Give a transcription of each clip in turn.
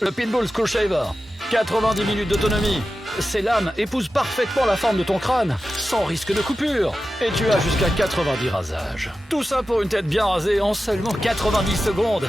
Le Pitbull Skull Shaver. 90 minutes d'autonomie. Ses lames épousent parfaitement la forme de ton crâne, sans risque de coupure. Et tu as jusqu'à 90 rasages. Tout ça pour une tête bien rasée en seulement 90 secondes.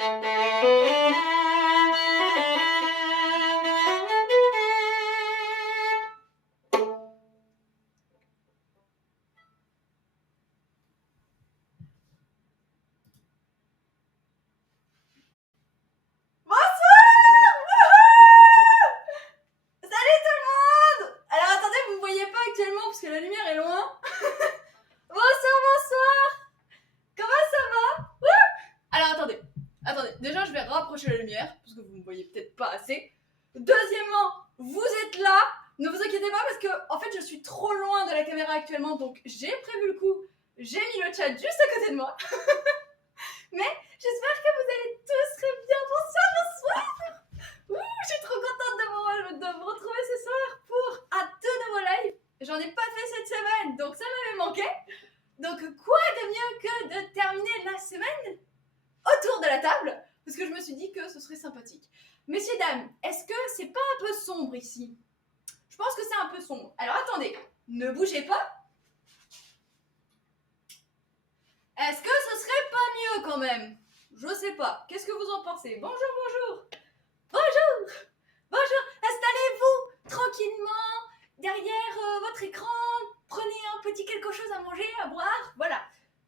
Salut tout le monde! Alors attendez, vous me voyez pas actuellement parce que la lumière est loin. Bonsoir! Comment ça va? Alors attendez, déjà je vais rapprocher la lumière parce que vous me voyez peut-être pas assez. Deuxièmement, vous êtes là, ne vous inquiétez pas parce que en fait je suis trop loin de la caméra actuellement, donc j'ai prévu le coup, j'ai mis le chat juste à côté de moi. Mais j'espère que vous allez tous très bien. Bonsoir! Je suis trop contente de vous retrouver ce soir pour un tout nouveau live. J'en ai pas fait cette semaine, donc ça m'avait manqué. Donc quoi de mieux que de terminer la semaine autour de la table, parce que je me suis dit que ce serait sympathique. Messieurs, dames, est-ce que c'est pas un peu sombre ici? Je pense que c'est un peu sombre. Alors attendez, ne bougez pas. Est-ce que ce serait pas mieux quand même? Je sais pas. Qu'est-ce que vous en pensez? Bonjour. Installez-vous tranquillement derrière votre écran. Prenez un petit quelque chose à manger, à boire. Voilà.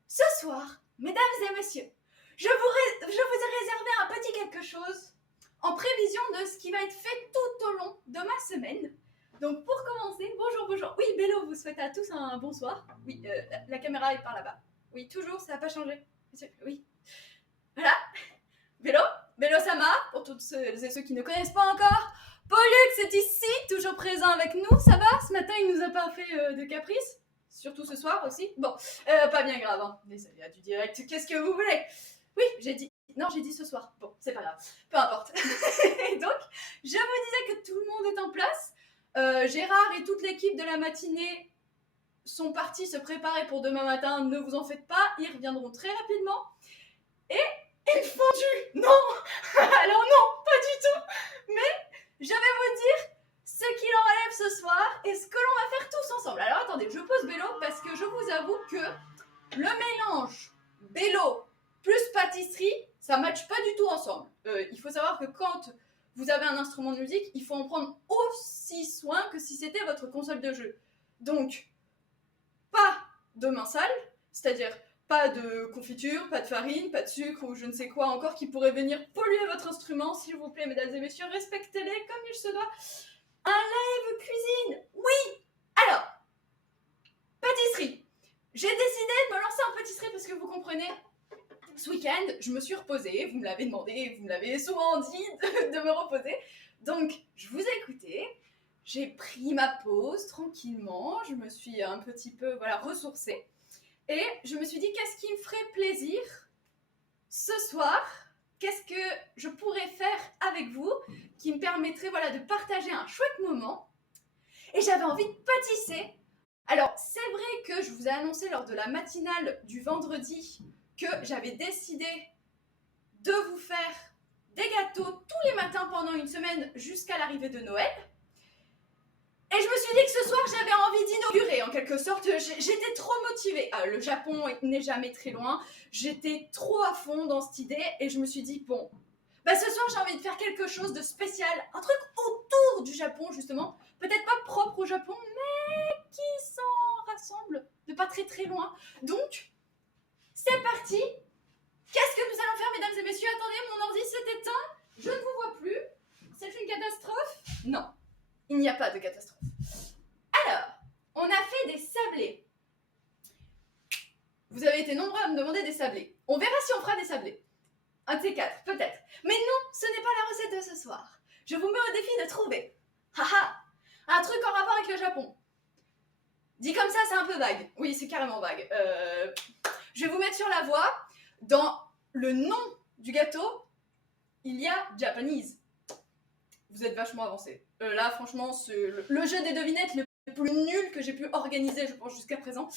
Ce soir, mesdames et messieurs, je vous ai réservé un petit quelque chose en prévision de ce qui va être fait tout au long de ma semaine. Donc pour commencer, bonjour. Oui, Bello vous souhaite à tous un bonsoir. Oui, la caméra est par là-bas. Oui, toujours, ça n'a pas changé. Oui. Voilà. Bello Sama, pour toutes celles et ceux qui ne connaissent pas encore. Pollux est ici, toujours présent avec nous. Ça va? Ce matin, il nous a pas fait de caprice. Surtout ce soir aussi. Bon, pas bien grave, hein. Désolé, du direct. Qu'est-ce que vous voulez? Oui, j'ai dit ce soir. Bon, c'est pas grave. Peu importe. Et donc, je vous disais que tout le monde est en place. Gérard et toute l'équipe de la matinée sont partis se préparer pour demain matin. Ne vous en faites pas, ils reviendront très rapidement. Et une fondue! Non! Alors non, pas du tout! Mais je vais vous dire ce qu'il en relève ce soir et ce que l'on va faire tous ensemble. Alors attendez, je pose Bello parce que je vous avoue que le mélange Bello plus pâtisserie, ça ne matche pas du tout ensemble. Il faut savoir que quand vous avez un instrument de musique, il faut en prendre aussi soin que si c'était votre console de jeu. Donc, pas de main sale, c'est-à-dire pas de confiture, pas de farine, pas de sucre ou je ne sais quoi encore qui pourrait venir polluer votre instrument. S'il vous plaît, mesdames et messieurs, respectez-les comme il se doit. Un live cuisine, oui. Alors, pâtisserie. J'ai décidé de me lancer en pâtisserie parce que vous comprenez, ce week-end, je me suis reposée. Vous me l'avez demandé, vous me l'avez souvent dit de me reposer. Donc, je vous ai écouté. J'ai pris ma pause tranquillement. Je me suis un petit peu ressourcée. Et je me suis dit, qu'est-ce qui me ferait plaisir ce soir? Qu'est-ce que je pourrais faire avec vous qui me permettrait de partager un chouette moment? Et j'avais envie de pâtisser. Alors, c'est vrai que je vous ai annoncé lors de la matinale du vendredi que j'avais décidé de vous faire des gâteaux tous les matins pendant une semaine jusqu'à l'arrivée de Noël. Et je me suis dit que ce soir, j'avais envie d'inaugurer, en quelque sorte. J'étais trop motivée. Le Japon n'est jamais très loin. J'étais trop à fond dans cette idée. Et je me suis dit, bon, ce soir, j'ai envie de faire quelque chose de spécial. Un truc autour du Japon, justement. Peut-être pas propre au Japon, mais qui s'en rassemble de pas très très loin. Donc, c'est parti. Qu'est-ce que nous allons faire, mesdames et messieurs? Attendez, mon ordi s'est éteint. Je ne vous vois plus. C'est une catastrophe? Non. Il n'y a pas de catastrophe. Alors, on a fait des sablés. Vous avez été nombreux à me demander des sablés. On verra si on fera des sablés. Un de ces quatre, peut-être. Mais non, ce n'est pas la recette de ce soir. Je vous mets au défi de trouver. Un truc en rapport avec le Japon. Dit comme ça, c'est un peu vague. Oui, c'est carrément vague. Je vais vous mettre sur la voie. Dans le nom du gâteau, il y a Japanese. Vous êtes vachement avancés. Là, franchement, c'est le jeu des devinettes le plus nul que j'ai pu organiser, je pense, jusqu'à présent.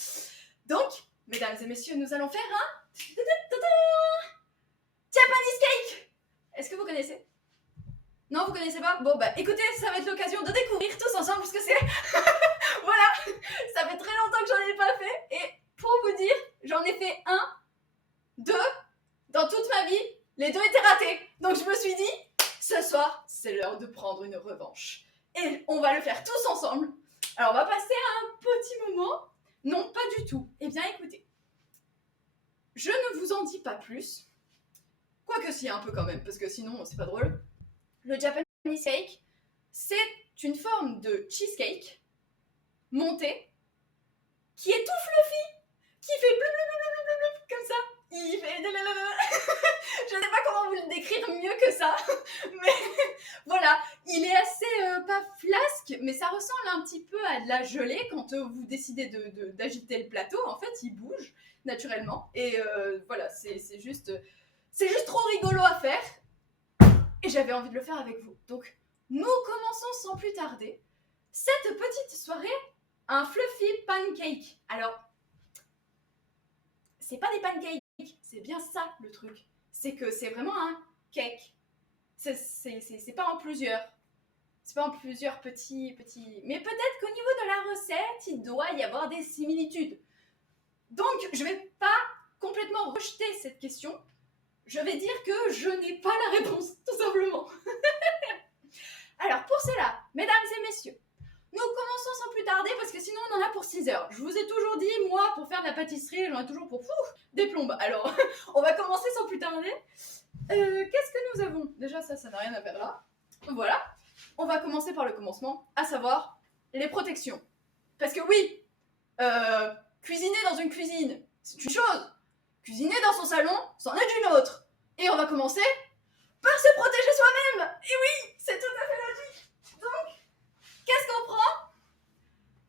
Donc, mesdames et messieurs, nous allons faire un Japanese cake. Est-ce que vous connaissez? Non, vous connaissez pas? Bon, écoutez, ça va être l'occasion de découvrir tous ensemble, parce que c'est... Voilà, ça fait très longtemps que j'en ai pas fait. Et pour vous dire, j'en ai fait 1, 2, dans toute ma vie. Les 2 étaient ratés. une revanche. Et on va le faire tous ensemble. Alors, on va passer à un petit moment. Non, pas du tout. Eh bien, écoutez. Je ne vous en dis pas plus. Quoique si, un peu quand même, parce que sinon, c'est pas drôle. Le Japanese cake, c'est une forme de cheesecake monté qui est tout fluffy, qui fait bleu comme ça. Il fait je ne sais pas comment vous le décrire mieux que ça, mais voilà, il est assez pas flasque, mais ça ressemble un petit peu à de la gelée quand vous décidez d'agiter le plateau. En fait, il bouge naturellement et voilà, c'est juste trop rigolo à faire et j'avais envie de le faire avec vous. Donc, nous commençons sans plus tarder cette petite soirée, un fluffy pancake. Alors, c'est pas des pancakes, c'est bien ça le truc. C'est que c'est vraiment un cake. C'est pas en plusieurs. C'est pas en plusieurs petits. Mais peut-être qu'au niveau de la recette, il doit y avoir des similitudes. Donc, je vais pas complètement rejeter cette question. Je vais dire que je n'ai pas la réponse, tout simplement. Alors, pour cela, mesdames et messieurs, nous commençons sans plus tarder parce que sinon on en a pour 6 heures. Je vous ai toujours dit, moi, pour faire de la pâtisserie, j'en ai toujours pour des plombes. Alors, on va commencer sans plus tarder. Qu'est-ce que nous avons? Déjà, ça n'a rien à faire là. Voilà. On va commencer par le commencement, à savoir les protections. Parce que oui, cuisiner dans une cuisine, c'est une chose. Cuisiner dans son salon, c'en est une autre. Et on va commencer par se protéger soi-même. Et oui, c'est tout à fait logique. Donc, qu'est-ce qu'on prend?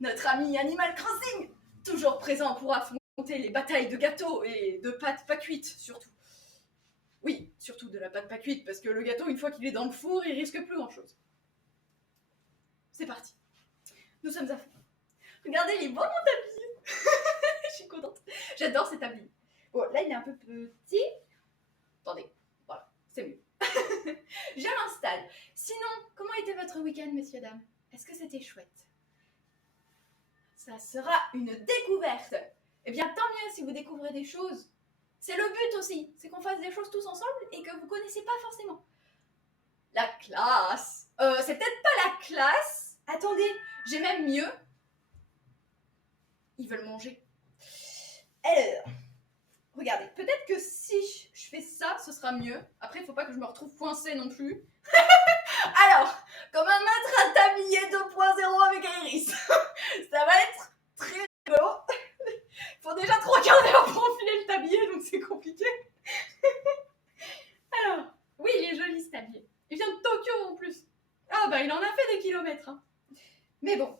Notre ami Animal Crossing, toujours présent pour affronter les batailles de gâteaux et de pâtes pas cuites, surtout. Oui, surtout de la pâte pas cuite, parce que le gâteau, une fois qu'il est dans le four, il risque plus grand-chose. C'est parti. Nous sommes à fond. Regardez, il est beau mon tablier. Je suis contente. J'adore cet tablier. Bon, là, il est un peu petit. Attendez, voilà, c'est mieux. Je l'installe. Sinon, comment était votre week-end, messieurs, dames? Est-ce que c'était chouette? Ça sera une découverte. Eh bien, tant mieux si vous découvrez des choses. C'est le but aussi, c'est qu'on fasse des choses tous ensemble et que vous connaissez pas forcément. La classe. C'est peut-être pas la classe. Attendez, j'ai même mieux. Ils veulent manger. Alors, regardez, peut-être que si je fais ça, ce sera mieux. Après, il faut pas que je me retrouve coincée non plus. Alors, comment mettre un tablier 2.0 avec Iris? Ça va être très rigolo. Il faut déjà 3 quarts d'heure pour enfiler le tablier, donc c'est compliqué. Alors, oui, il est joli ce tablier. Il vient de Tokyo en plus. Ah bah il en a fait des kilomètres. Hein. Mais bon,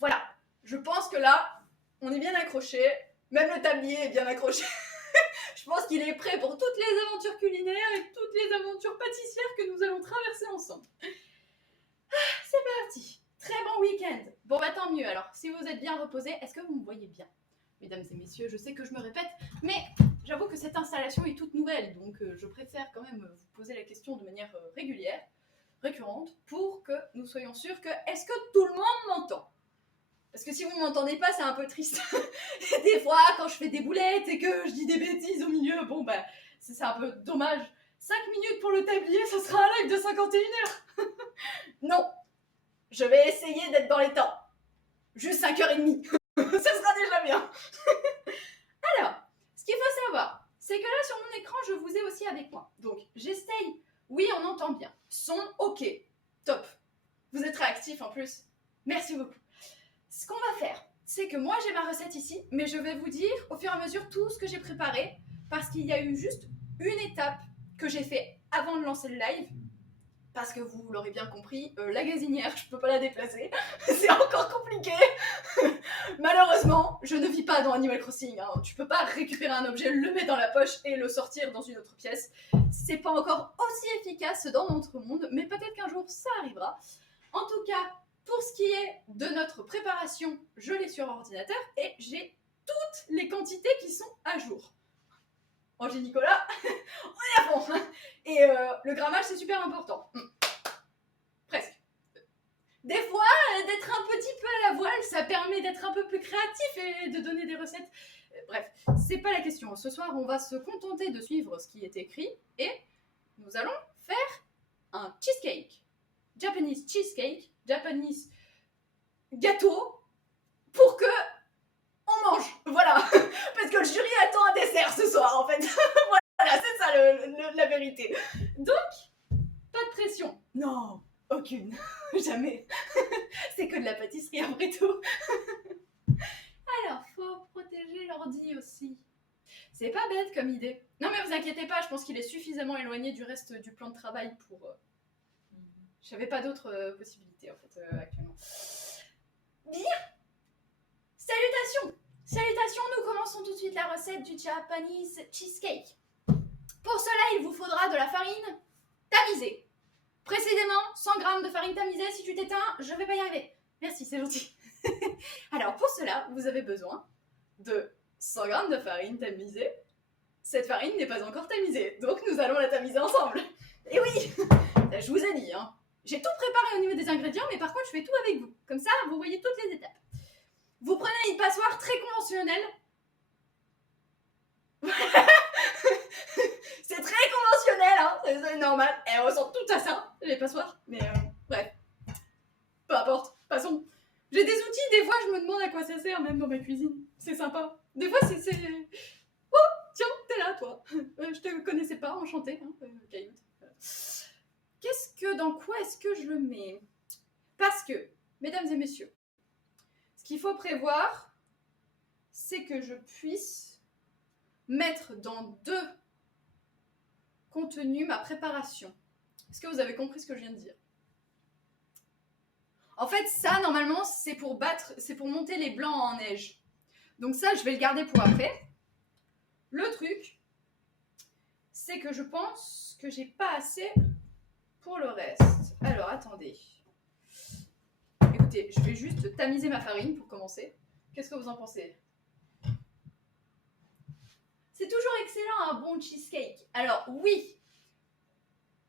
voilà. Je pense que là, on est bien accroché. Même le tablier est bien accroché. Je pense qu'il est prêt pour toutes les aventures culinaires et toutes les aventures pâtissières que nous allons traverser ensemble. C'est parti. Très bon week-end. Bon bah tant mieux alors. Si vous êtes bien reposés, est-ce que vous me voyez bien? Mesdames et messieurs, je sais que je me répète, mais j'avoue que cette installation est toute nouvelle, donc je préfère quand même vous poser la question de manière régulière, récurrente, pour que nous soyons sûrs que est-ce que tout le monde m'entend? Parce que si vous ne m'entendez pas, c'est un peu triste. Des fois, quand je fais des boulettes et que je dis des bêtises au milieu, bon bah, c'est un peu dommage. 5 minutes pour le tablier, ça sera un live de 51 heures. Non, je vais essayer d'être dans les temps. Juste 5h30. Ça sera déjà bien. Alors, ce qu'il faut savoir, c'est que là sur mon écran, je vous ai aussi avec moi. Donc, j'essaye. Oui, on entend bien. Son, ok. Top. Vous êtes réactifs en plus. Merci beaucoup. Ce qu'on va faire, c'est que moi j'ai ma recette ici, mais je vais vous dire au fur et à mesure tout ce que j'ai préparé, parce qu'il y a eu juste une étape que j'ai fait avant de lancer le live. Parce que vous l'aurez bien compris, la gazinière, je peux pas la déplacer. C'est encore compliqué. Malheureusement, je ne vis pas dans Animal Crossing. Hein. Tu peux pas récupérer un objet, le mettre dans la poche et le sortir dans une autre pièce. C'est pas encore aussi efficace dans notre monde, mais peut-être qu'un jour ça arrivera. En tout cas, pour ce qui est de notre préparation, je l'ai sur ordinateur et j'ai toutes les quantités qui sont à jour. Angers Nicolas, on est à fond. Et le grammage, c'est super important. Presque. Des fois, d'être un petit peu à la voile, ça permet d'être un peu plus créatif et de donner des recettes. Bref, c'est pas la question. Ce soir, on va se contenter de suivre ce qui est écrit et nous allons faire un cheesecake. Japanese cheesecake, Japanese gâteau, pour que on mange. Voilà. Parce que le jury attend un dessert ce soir, en fait. Voilà, c'est ça la vérité. Donc, pas de pression. Non, aucune. Jamais. C'est que de la pâtisserie après tout. Alors, faut protéger l'ordi aussi. C'est pas bête comme idée. Non mais vous inquiétez pas, je pense qu'il est suffisamment éloigné du reste du plan de travail pour... J'avais pas d'autres possibilités en fait actuellement. Bien. Salutations. Salutations, nous commençons tout de suite la recette du Japanese cheesecake. Pour cela, il vous faudra de la farine tamisée. Précisément, 100 g de farine tamisée. Si tu t'éteins, je vais pas y arriver. Merci, c'est gentil. Alors pour cela, vous avez besoin de 100 g de farine tamisée. Cette farine n'est pas encore tamisée, donc nous allons la tamiser ensemble. Et oui, je vous ai dit, hein. J'ai tout préparé au niveau des ingrédients, mais par contre je fais tout avec vous. Comme ça, vous voyez toutes les étapes. Vous prenez une passoire très conventionnelle. C'est très conventionnel, hein, c'est normal. Elles ressemblent toutes à ça, les passoires. Mais bref, peu importe, passons. J'ai des outils, des fois je me demande à quoi ça sert, même dans ma cuisine. C'est sympa. Des fois c'est... Oh, tiens, t'es là, toi. Je te connaissais pas, enchantée. Hein, cailloute. Dans quoi est-ce que je le mets? Parce que, mesdames et messieurs, ce qu'il faut prévoir, c'est que je puisse mettre dans 2 contenus ma préparation. Est-ce que vous avez compris ce que je viens de dire? En fait, ça, normalement, c'est pour monter les blancs en neige. Donc ça, je vais le garder pour après. Le truc, c'est que je pense que j'ai pas assez pour le reste. Alors, attendez. Écoutez, je vais juste tamiser ma farine pour commencer. Qu'est-ce que vous en pensez? C'est toujours excellent un bon cheesecake. Alors, oui.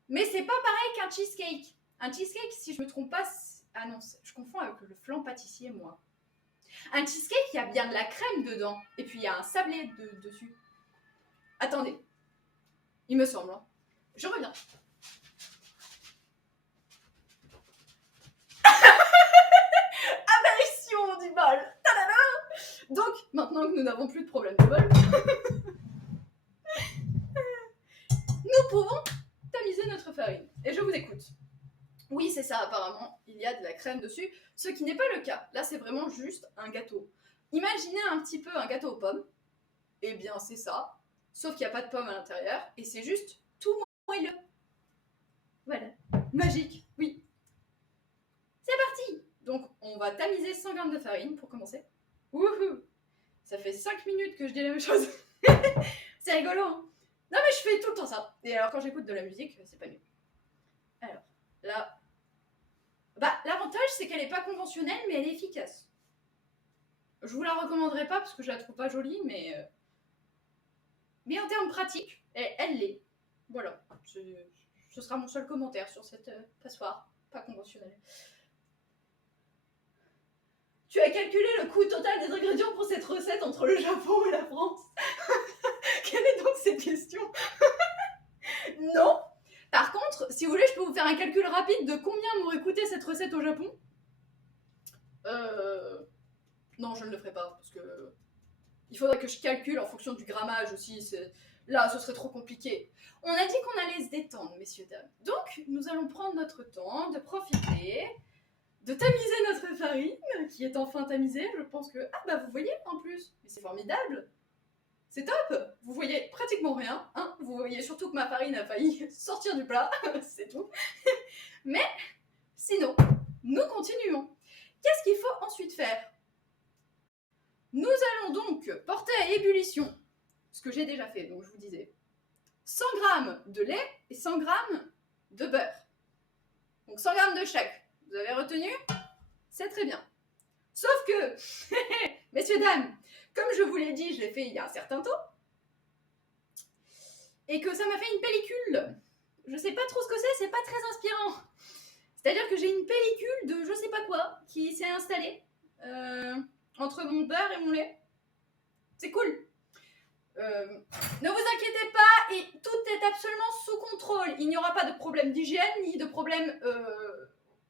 Mais c'est pas pareil qu'un cheesecake. Un cheesecake, si je me trompe pas... Ah non, je confonds avec le flan pâtissier, moi. Un cheesecake, il y a bien de la crème dedans. Et puis, il y a un sablé dessus. Attendez. Il me semble. Hein. Je reviens. Apparition du bol. Tadada. Donc, maintenant que nous n'avons plus de problème de bol, nous pouvons tamiser notre farine. Et je vous écoute. Oui, c'est ça, apparemment, il y a de la crème dessus, ce qui n'est pas le cas. Là, c'est vraiment juste un gâteau. Imaginez un petit peu un gâteau aux pommes. Eh bien, c'est ça. Sauf qu'il n'y a pas de pommes à l'intérieur. Et c'est juste tout moelleux. Voilà. Magique, oui. C'est parti. Donc, on va tamiser 100 g de farine pour commencer. Wouhou. Ça fait 5 minutes que je dis la même chose. C'est rigolo, hein. Non, mais je fais tout le temps ça. Et alors, quand j'écoute de la musique, c'est pas mieux. Alors, là... Bah, l'avantage, c'est qu'elle n'est pas conventionnelle, mais elle est efficace. Je vous la recommanderais pas parce que je la trouve pas jolie, mais en termes pratiques, elle l'est. Voilà. Ce sera mon seul commentaire sur cette passoire pas conventionnelle. Tu as calculé le coût total des ingrédients pour cette recette entre le Japon et la France? Quelle est donc cette question? Non. Par contre, si vous voulez, je peux vous faire un calcul rapide de combien m'aurait coûté cette recette au Japon. Non, je ne le ferai pas, parce que... Il faudrait que je calcule en fonction du grammage aussi. Là, ce serait trop compliqué. On a dit qu'on allait se détendre, messieurs, dames. Donc, nous allons prendre notre temps de profiter, de tamiser notre farine, qui est enfin tamisée. Je pense que... Ah, bah, vous voyez, en plus. Mais c'est formidable. C'est top. Vous voyez pratiquement rien. Hein, vous voyez surtout que ma farine a failli sortir du plat. C'est tout. Mais, sinon, nous continuons. Qu'est-ce qu'il faut ensuite faire? Nous allons donc porter à ébullition, ce que j'ai déjà fait, donc je vous disais, 100 g de lait et 100 g de beurre. Donc 100 g de chaque. Vous avez retenu? C'est très bien. Sauf que, messieurs, dames, comme je vous l'ai dit, je l'ai fait il y a un certain temps, et que ça m'a fait une pellicule. Je sais pas trop ce que c'est pas très inspirant. C'est-à-dire que j'ai une pellicule de je sais pas quoi qui s'est installée entre mon beurre et mon lait. C'est cool. Ne vous inquiétez pas, et tout est absolument sous contrôle. Il n'y aura pas de problème d'hygiène, ni de problème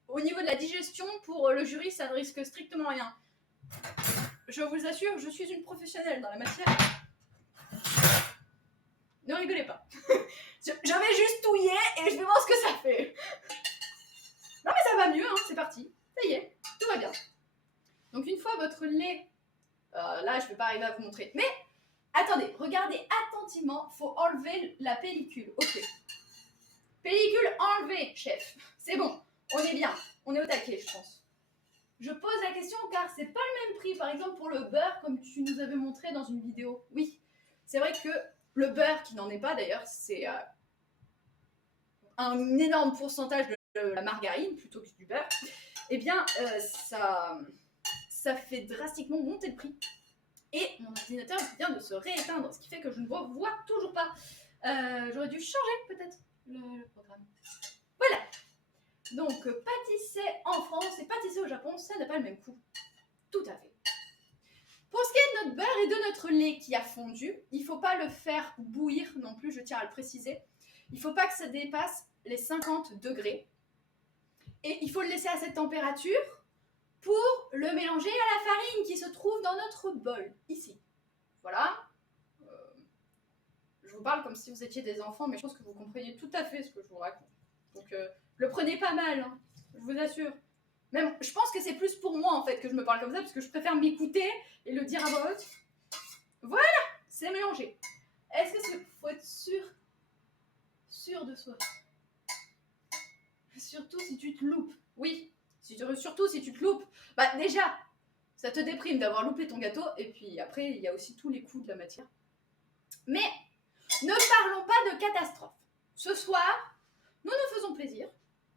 au niveau de la digestion, pour le jury, ça ne risque strictement rien. Je vous assure, je suis une professionnelle dans la matière. Ne rigolez pas. Je vais juste touiller et je vais voir ce que ça fait. Non mais ça va mieux, hein, c'est parti. Ça y est, tout va bien. Donc une fois votre lait... là, je ne vais pas arriver à vous montrer. Mais attendez, regardez attentivement. Faut enlever la pellicule. Ok. Pellicule enlevée, chef. C'est bon, on est bien. On est au taquet, je pense. Je pose la question car c'est pas le même prix. Par exemple pour le beurre, comme tu nous avais montré dans une vidéo. Oui, c'est vrai que le beurre, qui n'en est pas d'ailleurs, c'est un énorme pourcentage de la margarine plutôt que du beurre. Eh bien, ça fait drastiquement monter le prix. Et mon ordinateur vient de se rééteindre, ce qui fait que je ne vois toujours pas. J'aurais dû changer peut-être le programme. Voilà. Donc, pâtisser en France et pâtisser au Japon, ça n'a pas le même coût. Tout à fait. Pour ce qui est de notre beurre et de notre lait qui a fondu, il ne faut pas le faire bouillir non plus, je tiens à le préciser. Il ne faut pas que ça dépasse les 50 degrés. Et il faut le laisser à cette température pour le mélanger à la farine qui se trouve dans notre bol, ici. Voilà. Je vous parle comme si vous étiez des enfants, mais je pense que vous compreniez tout à fait ce que je vous raconte. Donc, le prenez pas mal, hein, je vous assure. Même, je pense que c'est plus pour moi, en fait, que je me parle comme ça, parce que je préfère m'écouter et le dire à voix haute. Voilà, c'est mélangé. Est-ce que c'est... faut être sûr de soi. Surtout si tu te loupes. Oui, surtout si tu te loupes. Bah déjà, ça te déprime d'avoir loupé ton gâteau, et puis après, il y a aussi tous les coûts de la matière. Mais ne parlons pas de catastrophe. Ce soir, nous nous faisons plaisir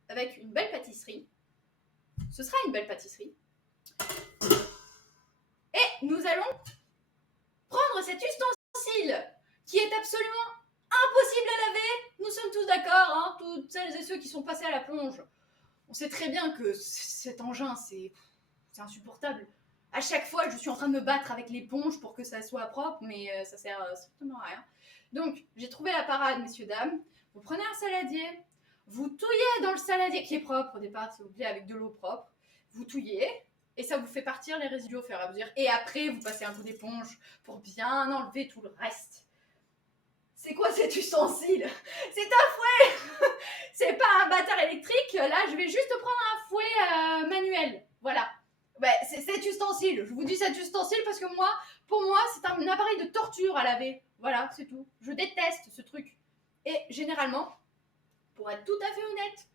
avec une belle pâtisserie. Ce sera une belle pâtisserie. Et nous allons prendre cet ustensile qui est absolument impossible à laver. Nous sommes tous d'accord, hein, toutes celles et ceux qui sont passés à la plonge. On sait très bien que cet engin, c'est insupportable. À chaque fois, je suis en train de me battre avec l'éponge pour que ça soit propre, mais ça sert strictement à rien. Donc, j'ai trouvé la parade, messieurs, dames. Vous prenez un saladier, vous touillez dans le saladier, qui est propre au départ, s'il vous plaît, avec de l'eau propre. Vous touillez, et ça vous fait partir les résidus au fur et à mesure. Et après, vous passez un coup d'éponge pour bien enlever tout le reste. C'est quoi cet ustensile? C'est un fouet. C'est pas un batteur électrique. Là, je vais juste prendre un fouet manuel. Voilà. Ouais, c'est cet ustensile. Je vous dis cet ustensile parce que pour moi, c'est un appareil de torture à laver. Voilà, c'est tout. Je déteste ce truc. Et généralement, pour être tout à fait honnête,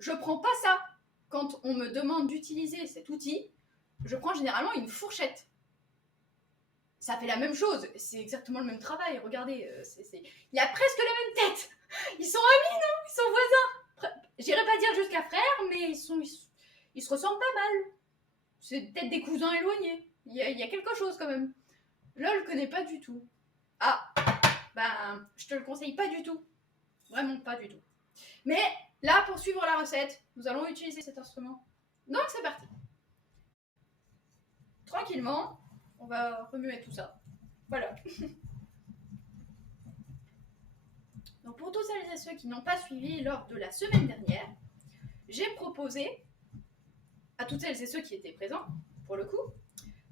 je prends pas ça. Quand on me demande d'utiliser cet outil, je prends généralement une fourchette. Ça fait la même chose, c'est exactement le même travail, regardez, il a presque la même tête. Ils sont amis, non? Ils sont voisins. J'irais pas dire jusqu'à frères, mais ils se ressemblent pas mal. C'est peut-être des cousins éloignés. Il y a quelque chose quand même. Là, je le connais pas du tout. Ah, ben, je te le conseille pas du tout. Vraiment pas du tout. Mais là, pour suivre la recette, nous allons utiliser cet instrument. Donc, c'est parti. Tranquillement, on va remuer tout ça. Voilà. Donc, pour tous celles et ceux qui n'ont pas suivi lors de la semaine dernière, j'ai proposé à toutes celles et ceux qui étaient présents, pour le coup,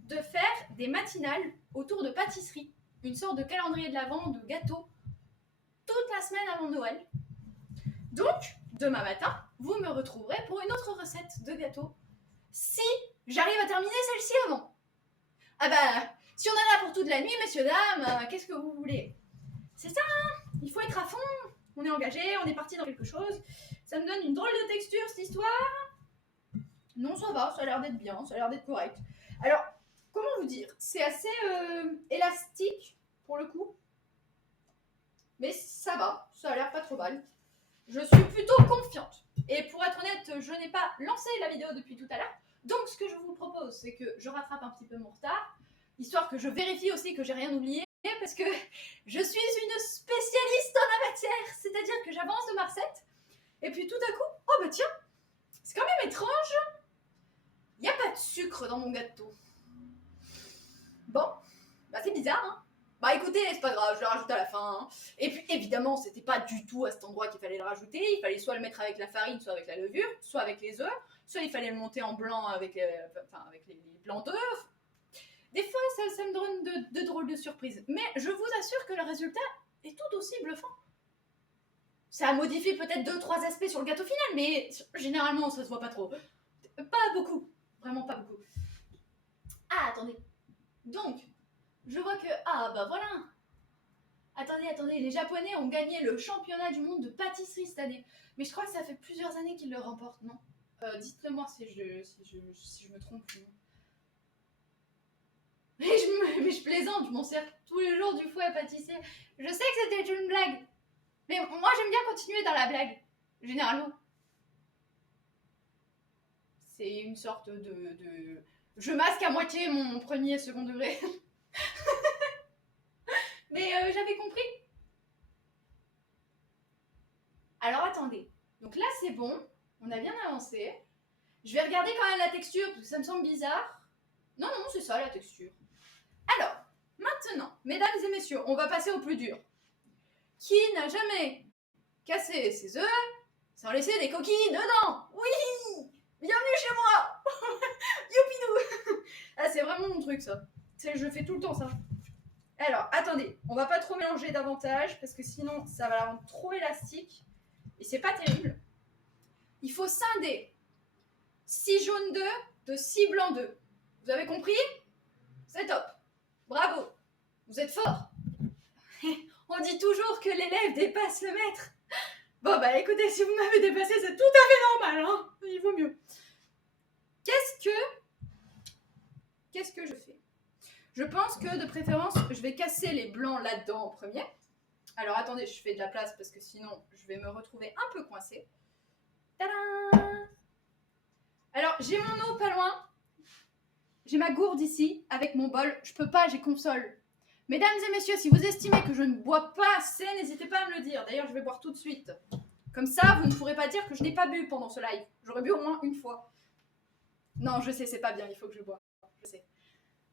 de faire des matinales autour de pâtisserie. Une sorte de calendrier de l'Avent, de gâteaux, toute la semaine avant Noël. Donc, demain matin, vous me retrouverez pour une autre recette de gâteau. Si j'arrive à terminer celle-ci avant. Ah bah, si on en a pour toute la nuit, messieurs, dames, qu'est-ce que vous voulez? C'est ça, hein? Il faut être à fond. On est engagé, on est parti dans quelque chose. Ça me donne une drôle de texture, cette histoire. Non, ça va, ça a l'air d'être bien, ça a l'air d'être correct. Alors, comment vous dire? C'est assez élastique, pour le coup. Mais ça va, ça a l'air pas trop mal. Je suis plutôt confiante. Et pour être honnête, je n'ai pas lancé la vidéo depuis tout à l'heure. Donc, ce que je vous propose, c'est que je rattrape un petit peu mon retard, histoire que je vérifie aussi que j'ai rien oublié, parce que je suis une spécialiste en la matière, c'est-à-dire que j'avance de ma recette, et puis tout à coup, oh bah tiens, c'est quand même étrange, il n'y a pas de sucre dans mon gâteau. Bon, bah c'est bizarre, hein. Bah écoutez, c'est pas grave, je le rajoute à la fin. Hein. Et puis évidemment, c'était pas du tout à cet endroit qu'il fallait le rajouter. Il fallait soit le mettre avec la farine, soit avec la levure, soit avec les œufs, soit il fallait le monter en blanc avec, avec les blancs d'œufs. Des fois, ça me donne de drôles de surprises. Mais je vous assure que le résultat est tout aussi bluffant. Ça modifie peut-être 2-3 aspects sur le gâteau final, mais généralement, ça se voit pas trop. Pas beaucoup. Vraiment pas beaucoup. Ah, attendez. Donc, je vois que... Ah, bah voilà. Attendez, les Japonais ont gagné le championnat du monde de pâtisserie cette année. Mais je crois que ça fait plusieurs années qu'ils le remportent, non Dites-le moi si je me trompe ou non. Mais je plaisante, je m'en sers tous les jours du fouet à pâtisser. Je sais que c'était une blague. Mais moi, j'aime bien continuer dans la blague. Généralement. C'est une sorte de... Je masque à moitié mon premier et second degré. Mais j'avais compris. Alors attendez. Donc là, c'est bon. On a bien avancé. Je vais regarder quand même la texture, parce que ça me semble bizarre. Non, c'est ça, la texture. Alors, maintenant, mesdames et messieurs, on va passer au plus dur. Qui n'a jamais cassé ses œufs sans laisser des coquilles dedans? Oui! Bienvenue chez moi! Youpidou! Ah, c'est vraiment mon truc, ça. Je fais tout le temps, ça. Alors, attendez, on va pas trop mélanger davantage, parce que sinon, ça va la rendre trop élastique. Et c'est pas terrible. Il faut scinder 6 jaunes d'œufs de 6 blancs d'œufs. Vous avez compris? C'est top. Bravo. Vous êtes fort. On dit toujours que l'élève dépasse le maître. Bon, bah écoutez, si vous m'avez dépassé, c'est tout à fait normal, hein. Il vaut mieux. Qu'est-ce que je fais? Je pense que, de préférence, je vais casser les blancs là-dedans en premier. Alors, attendez, je fais de la place parce que sinon, je vais me retrouver un peu coincée. Tadam! Alors, j'ai mon eau pas loin. J'ai ma gourde ici, avec mon bol. Je peux pas, j'ai console. Mesdames et messieurs, si vous estimez que je ne bois pas assez, n'hésitez pas à me le dire. D'ailleurs, je vais boire tout de suite. Comme ça, vous ne pourrez pas dire que je n'ai pas bu pendant ce live. J'aurais bu au moins une fois. Non, je sais, c'est pas bien, il faut que je boive. Je sais.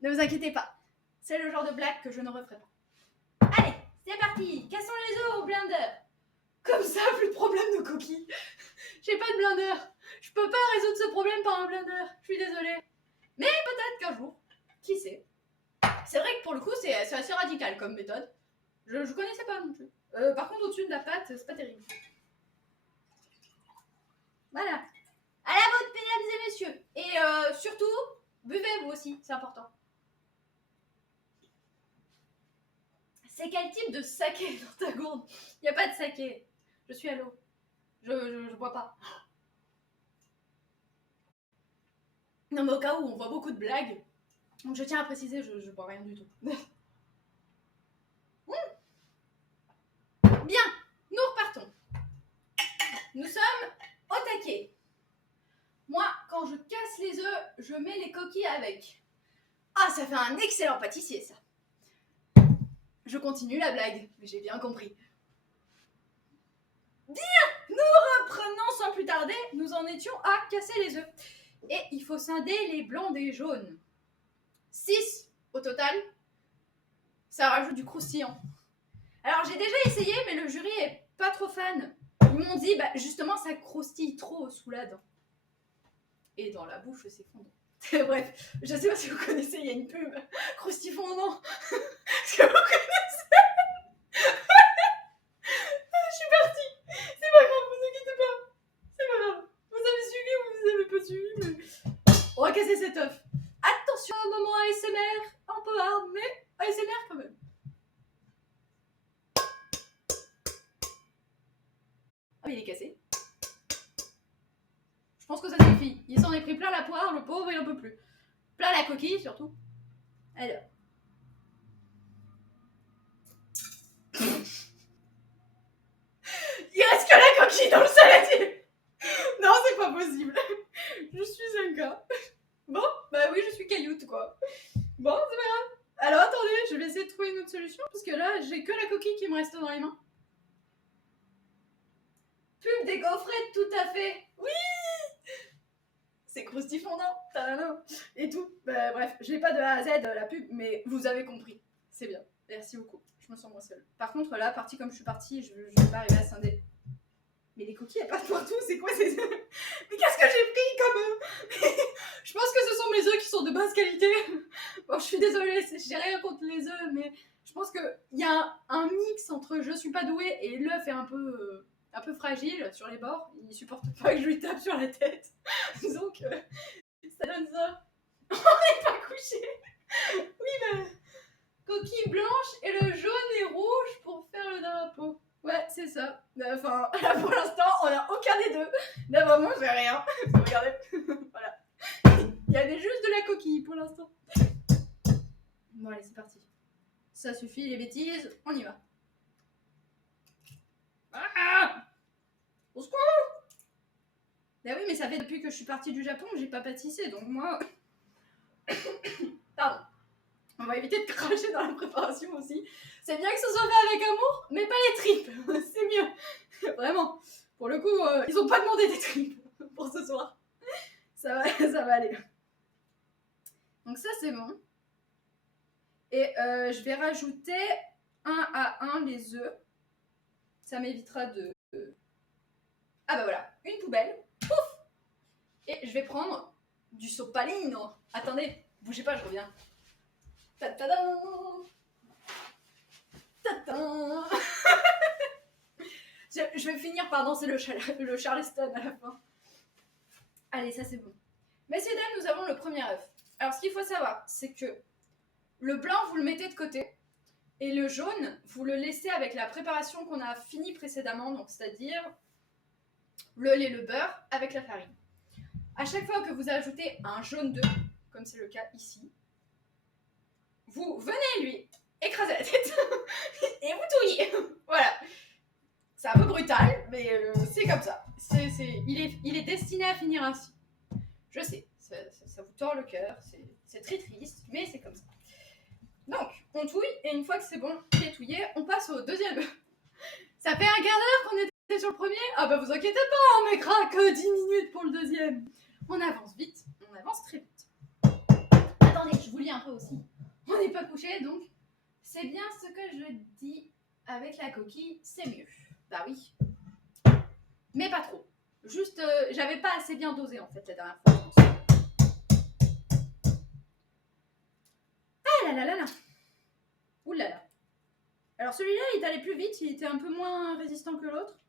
Ne vous inquiétez pas. C'est le genre de blague que je ne referai pas. Allez, c'est parti. Cassons les œufs au blender. Comme ça, plus de problème de coquilles. J'ai pas de blender. Je peux pas résoudre ce problème par un blender. Je suis désolée. Mais peut-être qu'un jour, qui sait. C'est vrai que pour le coup, c'est assez radical comme méthode. Je connaissais pas non plus. Par contre, au-dessus de la pâte, c'est pas terrible. Voilà. À la vôtre, mesdames et messieurs. Et surtout, buvez vous aussi, c'est important. C'est quel type de saké dans ta gourde? Il n'y a pas de saké. Je suis à l'eau. Je bois pas. Non, mais au cas où, on voit beaucoup de blagues. Donc je tiens à préciser, je bois rien du tout. Bien, nous repartons. Nous sommes au taquet. Moi, quand je casse les œufs, je mets les coquilles avec. Ah, ça fait un excellent pâtissier, ça. Je continue la blague, mais j'ai bien compris. Bien, nous reprenons sans plus tarder. Nous en étions à casser les œufs. Et il faut scinder les blancs des jaunes. 6 au total. Ça rajoute du croustillant. Alors j'ai déjà essayé, mais le jury est pas trop fan. Ils m'ont dit, bah justement, ça croustille trop sous la dent. Et dans la bouche, c'est fondant. Bref, je sais pas si vous connaissez, il y a une pub croustille fondant. Est-ce que vous connaissez? Je suis partie. C'est pas grave, vous inquiétez pas. C'est pas grave. Vous avez suivi ou vous avez pas suivi, mais... On va casser cet œuf. Attention, un moment ASMR, un peu hard, mais ASMR quand même. Ah mais il est cassé. Je pense que ça suffit. Il s'en est pris plein la poire, le pauvre, il en peut plus. Plein la coquille surtout. Alors. Il reste que la coquille dans le saladier. Non, c'est pas possible. Je suis un gars. Bon, bah oui, je suis cailloute quoi. Bon, c'est pas grave. Alors attendez, je vais essayer de trouver une autre solution parce que là, j'ai que la coquille qui me reste dans les mains. Pub des gaufrettes, tout à fait. Oui. C'est croustillant fondant. Et tout. Bah, bref, j'ai pas de A à Z la pub, mais vous avez compris. C'est bien. Merci beaucoup. Je me sens moins seule. Par contre, là, partie comme je suis partie, je vais pas arriver à scinder. Mais les coquilles, elles passent partout, c'est quoi ces œufs? Mais qu'est-ce que j'ai pris comme œufs? Je pense que ce sont mes œufs qui sont de basse qualité. Bon, je suis désolée, j'ai rien contre les œufs, mais je pense qu'il y a un mix entre je suis pas douée et l'œuf est un peu fragile sur les bords. Il supporte pas que je lui tape sur la tête. Donc, ça donne ça. On n'est pas couché. Oui, mais coquille blanche et le jaune et rouge pour faire le drapeau. Ouais, c'est ça. Enfin, là, pour l'instant, on n'a aucun des deux. Là, vraiment, j'ai rien. Regardez. Voilà. Il y avait juste de la coquille pour l'instant. Bon, allez, c'est parti. Ça suffit, les bêtises. On y va. Ah! Au secours! Bah oui, mais ça fait depuis que je suis partie du Japon que j'ai pas pâtissé, donc moi... Pardon. On va éviter de cracher dans la préparation aussi. C'est bien que ce soit fait avec amour, mais pas les tripes. C'est mieux. Vraiment. Pour le coup, ils ont pas demandé des tripes pour ce soir. Ça va aller. Donc ça, c'est bon. Et je vais rajouter 1 à 1 les œufs. Ça m'évitera de... Ah bah voilà, une poubelle. Pouf! Et je vais prendre du sopalino. Attendez, bougez pas, je reviens. Ta-ta-da! Ta-ta! Je vais finir par danser le Charleston à la fin. Allez, ça c'est bon. Messieurs, dames, nous avons le premier œuf. Alors, ce qu'il faut savoir, c'est que le blanc, vous le mettez de côté. Et le jaune, vous le laissez avec la préparation qu'on a finie précédemment, donc c'est-à-dire le lait, le beurre avec la farine. À chaque fois que vous ajoutez un jaune d'œuf, comme c'est le cas ici, vous venez lui écraser la tête et vous touillez. Voilà. C'est un peu brutal, mais c'est comme ça. Il est destiné à finir ainsi. Je sais, ça vous tord le cœur, c'est très triste, mais c'est comme ça. Donc, on touille, et une fois que c'est bon, il est touillé, on passe au deuxième œuf. Ça fait un quart d'heure qu'on était sur le premier. Ah bah vous inquiétez pas, on mettra que 10 minutes pour le deuxième. On avance vite, on avance très vite. Attendez, je vous lis un peu aussi. On n'est pas couché, donc c'est bien ce que je dis. Avec la coquille, c'est mieux. Bah oui. Mais pas trop. Juste, j'avais pas assez bien dosé en fait la dernière fois, je pense. Ah là là là là. Ouh là là. Alors celui-là, il est allé plus vite, il était un peu moins résistant que l'autre.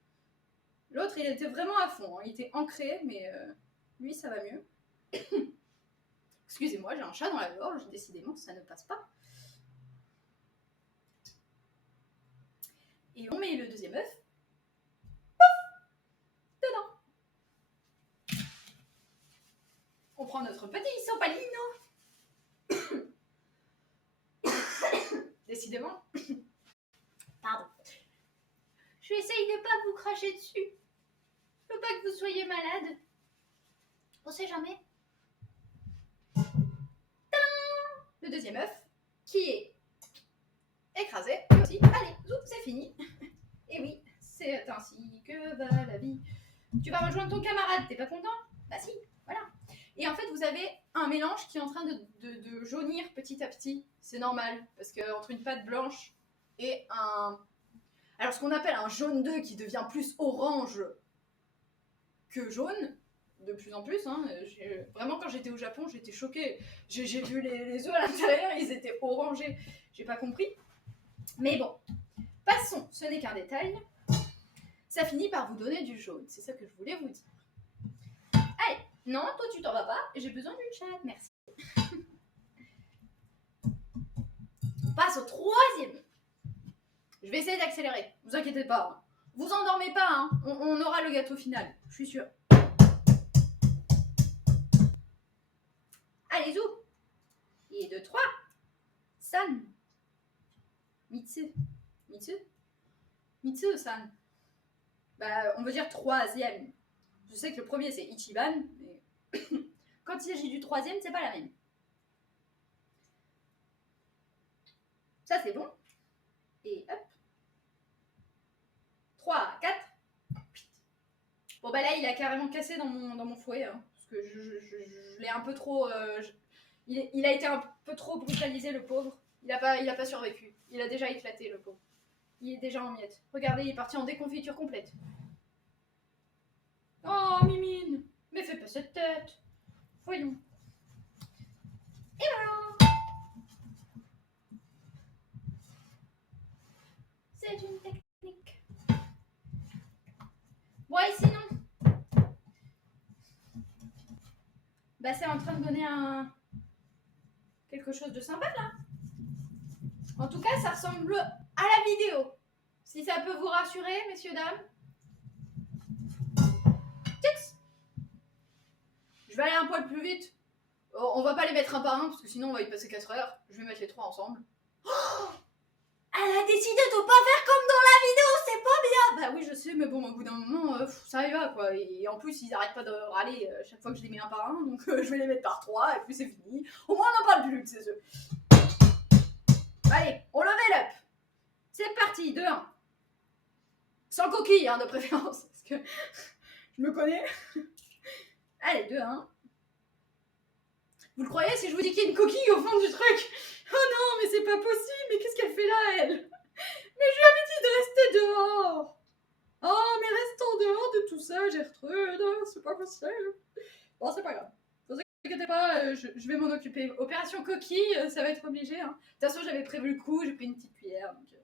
L'autre, il était vraiment à fond, hein. Il était ancré, mais lui, ça va mieux. Excusez-moi, j'ai un chat dans la gorge, décidément, ça ne passe pas. Et on met le deuxième œuf. Dedans. On prend notre petit sopalino. Décidément. Pardon. Je vais essayer de ne pas vous cracher dessus. Je veux pas que vous soyez malade. On sait jamais. Tadam! Le deuxième œuf qui est écrasé. Aussi. Allez, c'est fini. Et oui, c'est ainsi que va la vie. Tu vas rejoindre ton camarade, t'es pas content? Bah si, voilà. Et en fait, vous avez un mélange qui est en train de jaunir petit à petit. C'est normal, parce qu'entre une pâte blanche et un... Alors, ce qu'on appelle un jaune d'œuf qui devient plus orange que jaune, de plus en plus. Hein. Vraiment, quand j'étais au Japon, j'étais choquée. J'ai vu les œufs à l'intérieur, ils étaient orangés. J'ai pas compris. Mais bon, passons, ce n'est qu'un détail. Ça finit par vous donner du jaune, c'est ça que je voulais vous dire. Allez, non, toi tu t'en vas pas, j'ai besoin d'une chatte, merci. On passe au troisième. Je vais essayer d'accélérer, vous inquiétez pas. Hein. Vous endormez pas, hein. On aura le gâteau final, je suis sûre. Allez, zou. Et 2, 3. San. Mitsu. Mitsu-san. Bah, on veut dire troisième. Je sais que le premier c'est Ichiban, mais quand il s'agit du troisième, c'est pas la même. Ça c'est bon. Et hop. 3, 4. Bon bah là il a carrément cassé dans mon fouet, hein, parce que je l'ai un peu trop... il a été un peu trop brutalisé le pauvre. Il a pas survécu. Il a déjà éclaté, le pauvre. Il est déjà en miettes. Regardez, il est parti en déconfiture complète. Oh, Mimine, mais fais pas cette tête. Voyons. Et voilà. C'est une technique. Bon, et sinon, bah c'est en train de donner quelque chose de sympa, là. En tout cas, ça ressemble à la vidéo. Si ça peut vous rassurer, messieurs, dames. Tix. Je vais aller un poil plus vite. On va pas les mettre un par un, parce que sinon on va y passer 4 heures. Je vais mettre les 3 ensemble. Oh, elle a décidé de pas faire comme dans la vidéo, c'est pas bien. Bah oui, je sais, mais bon, au bout d'un moment, ça y va, quoi. Et en plus, ils arrêtent pas de râler chaque fois que je les mets un par un, donc je vais les mettre par 3, et puis c'est fini. Au moins, on n'en parle plus de ces œufs. Allez, on level up. C'est parti, 2-1. Sans coquille, hein, de préférence, parce que je me connais. Allez, 2-1. Vous le croyez si je vous dis qu'il y a une coquille au fond du truc? Oh non, mais c'est pas possible, mais qu'est-ce qu'elle fait là, elle? Mais je lui avais dit de rester dehors. Oh, mais restons dehors de tout ça, Gertrude, c'est pas possible. Bon, c'est pas grave. Ne vous inquiétez pas, je vais m'en occuper. Opération coquille, ça va être obligé. Hein. De toute façon, j'avais prévu le coup, j'ai pris une petite cuillère. Donc...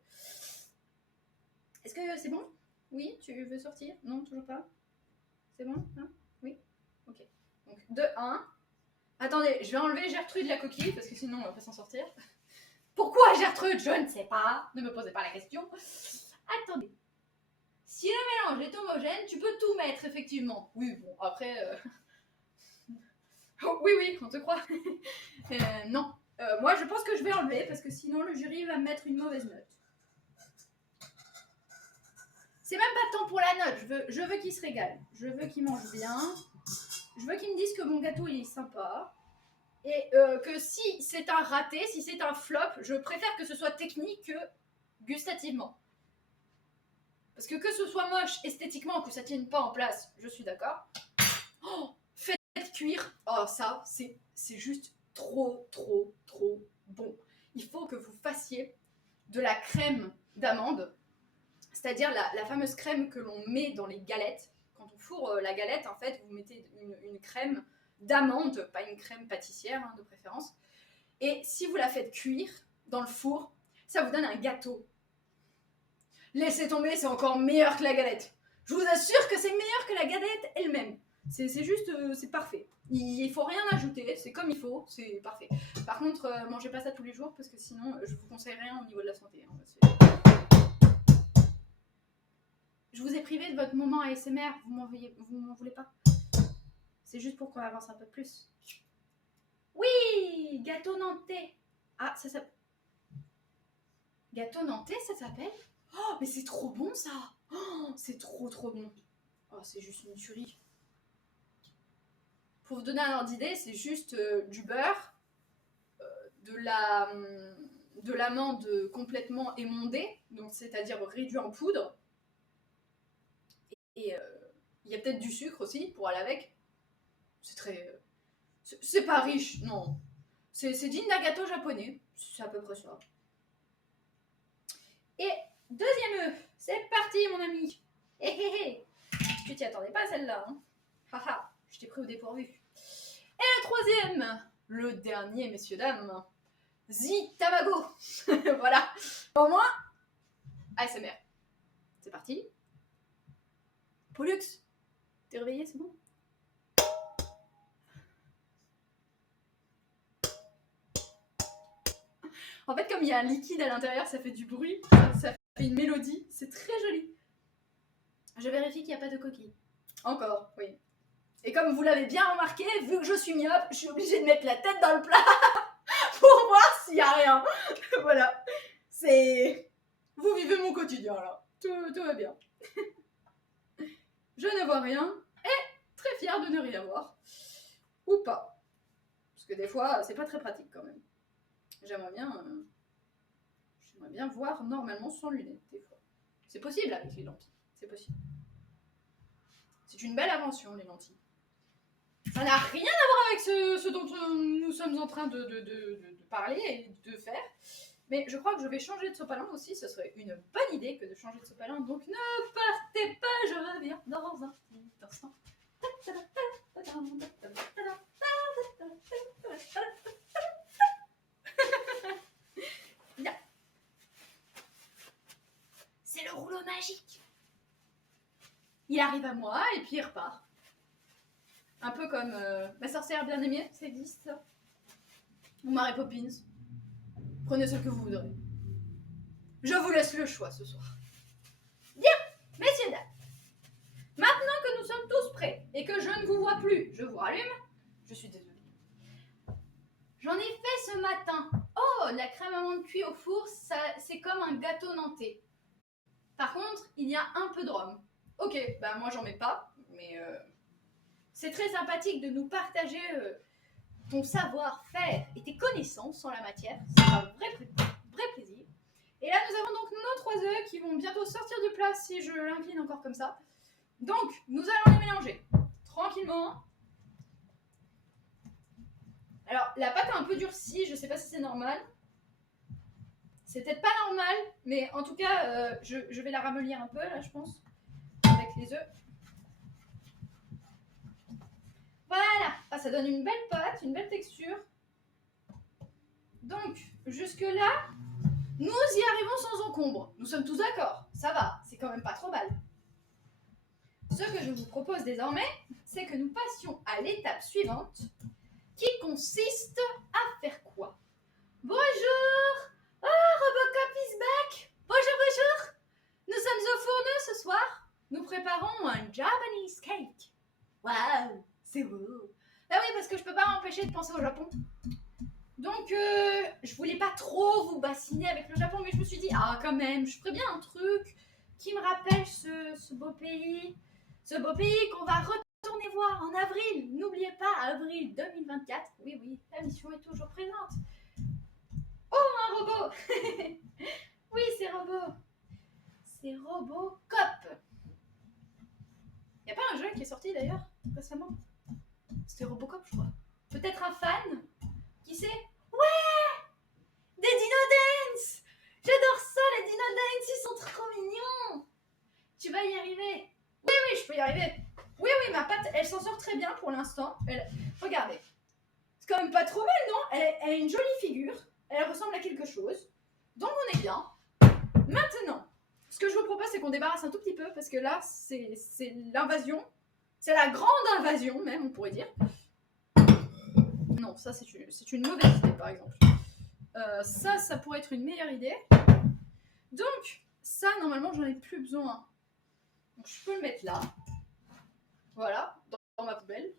Est-ce que c'est bon? Oui, tu veux sortir? Non, toujours pas? C'est bon? Hein? Oui? Ok. Donc, 2-1. Attendez, je vais enlever Gertrude de la coquille, parce que sinon on va pas s'en sortir. Pourquoi Gertrude? Je ne sais pas. Ne me posez pas la question. Attendez. Si le mélange est homogène, tu peux tout mettre, effectivement. Oui, bon, après... Oh, oui, on te croit. Non. Moi, je pense que je vais enlever, parce que sinon le jury va me mettre une mauvaise note. C'est même pas tant pour la note. Je veux qu'il se régale. Je veux qu'il mange bien. Je veux qu'ils me disent que mon gâteau il est sympa. Et que si c'est un raté, si c'est un flop, je préfère que ce soit technique que gustativement. Parce que ce soit moche esthétiquement, que ça tienne pas en place, je suis d'accord. Oh, faites cuire. Oh, ça, c'est juste trop bon. Il faut que vous fassiez de la crème d'amande, c'est-à-dire la fameuse crème que l'on met dans les galettes. Quand on fourre la galette, en fait, vous mettez une crème d'amande, pas une crème pâtissière, hein, de préférence. Et si vous la faites cuire dans le four, ça vous donne un gâteau. Laissez tomber, c'est encore meilleur que la galette. Je vous assure que c'est meilleur que la galette elle-même. C'est juste, c'est parfait. Il faut rien ajouter, c'est comme il faut, c'est parfait. Par contre, mangez pas ça tous les jours, parce que sinon, je vous conseille rien au niveau de la santé. Hein, je vous ai privé de votre moment ASMR, vous m'en voulez pas? C'est juste pour qu'on avance un peu plus. Oui, gâteau nantais. Ah, ça s'appelle... Gâteau nantais, ça s'appelle? Oh, mais c'est trop bon, ça. Oh, c'est trop bon. Oh, c'est juste une tuerie. Pour vous donner un ordre d'idée, c'est juste du beurre, de l'amande complètement émondée, donc c'est-à-dire réduit en poudre. Et il y a peut-être du sucre aussi pour aller avec. C'est très... c'est pas riche, non. C'est digne d'un gâteau japonais. C'est à peu près ça. Et deuxième œuf. C'est parti, mon ami. Hé hé hé. Tu t'y attendais pas, celle-là. Hein. Haha, je t'ai pris au dépourvu. Et le troisième. Le dernier, messieurs, dames. Tamago. Voilà. Au moins, ASMR. C'est parti. Pollux, t'es réveillé, c'est bon? En fait, comme il y a un liquide à l'intérieur, ça fait du bruit, ça fait une mélodie, c'est très joli. Je vérifie qu'il n'y a pas de coquille. Encore, oui. Et comme vous l'avez bien remarqué, vu que je suis myope, je suis obligée de mettre la tête dans le plat pour voir s'il n'y a rien. Voilà. C'est... Vous vivez mon quotidien, là. Tout va bien. Je ne vois rien et très fière de ne rien voir. Ou pas. Parce que des fois, c'est pas très pratique quand même. J'aimerais bien voir normalement sans lunettes, des fois. C'est possible avec les lentilles. C'est possible. C'est une belle invention, les lentilles. Ça n'a rien à voir avec ce dont nous sommes en train de parler et de faire. Mais je crois que je vais changer de sopalin aussi, ce serait une bonne idée que de changer de sopalin. Donc ne partez pas, je reviens dans un petit instant. Bien. C'est le rouleau magique. Il arrive à moi et puis il repart. Un peu comme ma sorcière bien-aimée, ça existe ça. Ou Mary Poppins. Prenez ce que vous voudrez. Je vous laisse le choix ce soir. Bien, messieurs, dames. Maintenant que nous sommes tous prêts et que je ne vous vois plus, je vous rallume. Je suis désolée. J'en ai fait ce matin. Oh, la crème amande cuite au four, ça, c'est comme un gâteau nantais. Par contre, il y a un peu de rhum. Ok, bah moi j'en mets pas, mais c'est très sympathique de nous partager ton savoir-faire et tes connaissances en la matière. C'est un vrai plaisir. Et là, nous avons donc nos 3 œufs qui vont bientôt sortir du plat si je l'incline encore comme ça. Donc, nous allons les mélanger tranquillement. Alors, la pâte a un peu durci, je sais pas si c'est normal. C'est peut-être pas normal, mais en tout cas, je vais la ramollir un peu, là, je pense, avec les œufs. Voilà, ah, ça donne une belle pâte, une belle texture. Donc, jusque-là, nous y arrivons sans encombre. Nous sommes tous d'accord, ça va, c'est quand même pas trop mal. Ce que je vous propose désormais, c'est que nous passions à l'étape suivante, qui consiste à faire quoi? Bonjour! Oh, Robocop is back! Bonjour! Nous sommes au fourneau ce soir. Nous préparons un Japanese cake. Waouh, c'est beau! Ah oui, parce que je peux pas m'empêcher de penser au Japon. Donc, je voulais pas trop vous bassiner avec le Japon, mais je me suis dit, ah, quand même, je ferais bien un truc qui me rappelle ce beau pays. Ce beau pays qu'on va retourner voir en avril. N'oubliez pas, avril 2024. Oui, la mission est toujours présente. Oh, un robot. Oui, c'est Robot. C'est Robocop. Y a pas un jeu qui est sorti d'ailleurs récemment? C'était Robocop, je crois. Peut-être un fan? Qui sait? Ouais! Des Dino Dance! J'adore ça, les Dino Dance, ils sont trop mignons! Tu vas y arriver? Oui, je peux y arriver. Oui, ma pâte, elle s'en sort très bien pour l'instant. Regardez. C'est quand même pas trop mal, non? Elle a une jolie figure. Elle ressemble à quelque chose. Donc on est bien. Maintenant, ce que je vous propose, c'est qu'on débarrasse un tout petit peu, parce que là, c'est l'invasion. C'est la grande invasion, même, on pourrait dire. Non, ça, c'est une mauvaise idée, par exemple. Ça pourrait être une meilleure idée. Donc, ça, normalement, j'en ai plus besoin. Donc, je peux le mettre là. Voilà, dans ma poubelle.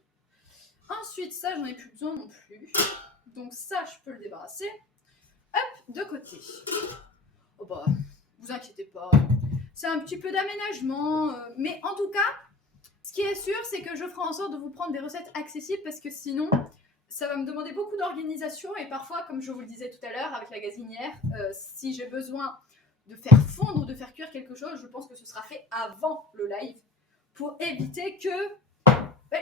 Ensuite, ça, j'en ai plus besoin non plus. Donc, ça, je peux le débarrasser. Hop, de côté. Oh bah, vous inquiétez pas. C'est un petit peu d'aménagement. Mais en tout cas, ce qui est sûr, c'est que je ferai en sorte de vous prendre des recettes accessibles parce que sinon, ça va me demander beaucoup d'organisation. Et parfois, comme je vous le disais tout à l'heure avec la gazinière, si j'ai besoin de faire fondre ou de faire cuire quelque chose, je pense que ce sera fait avant le live pour éviter que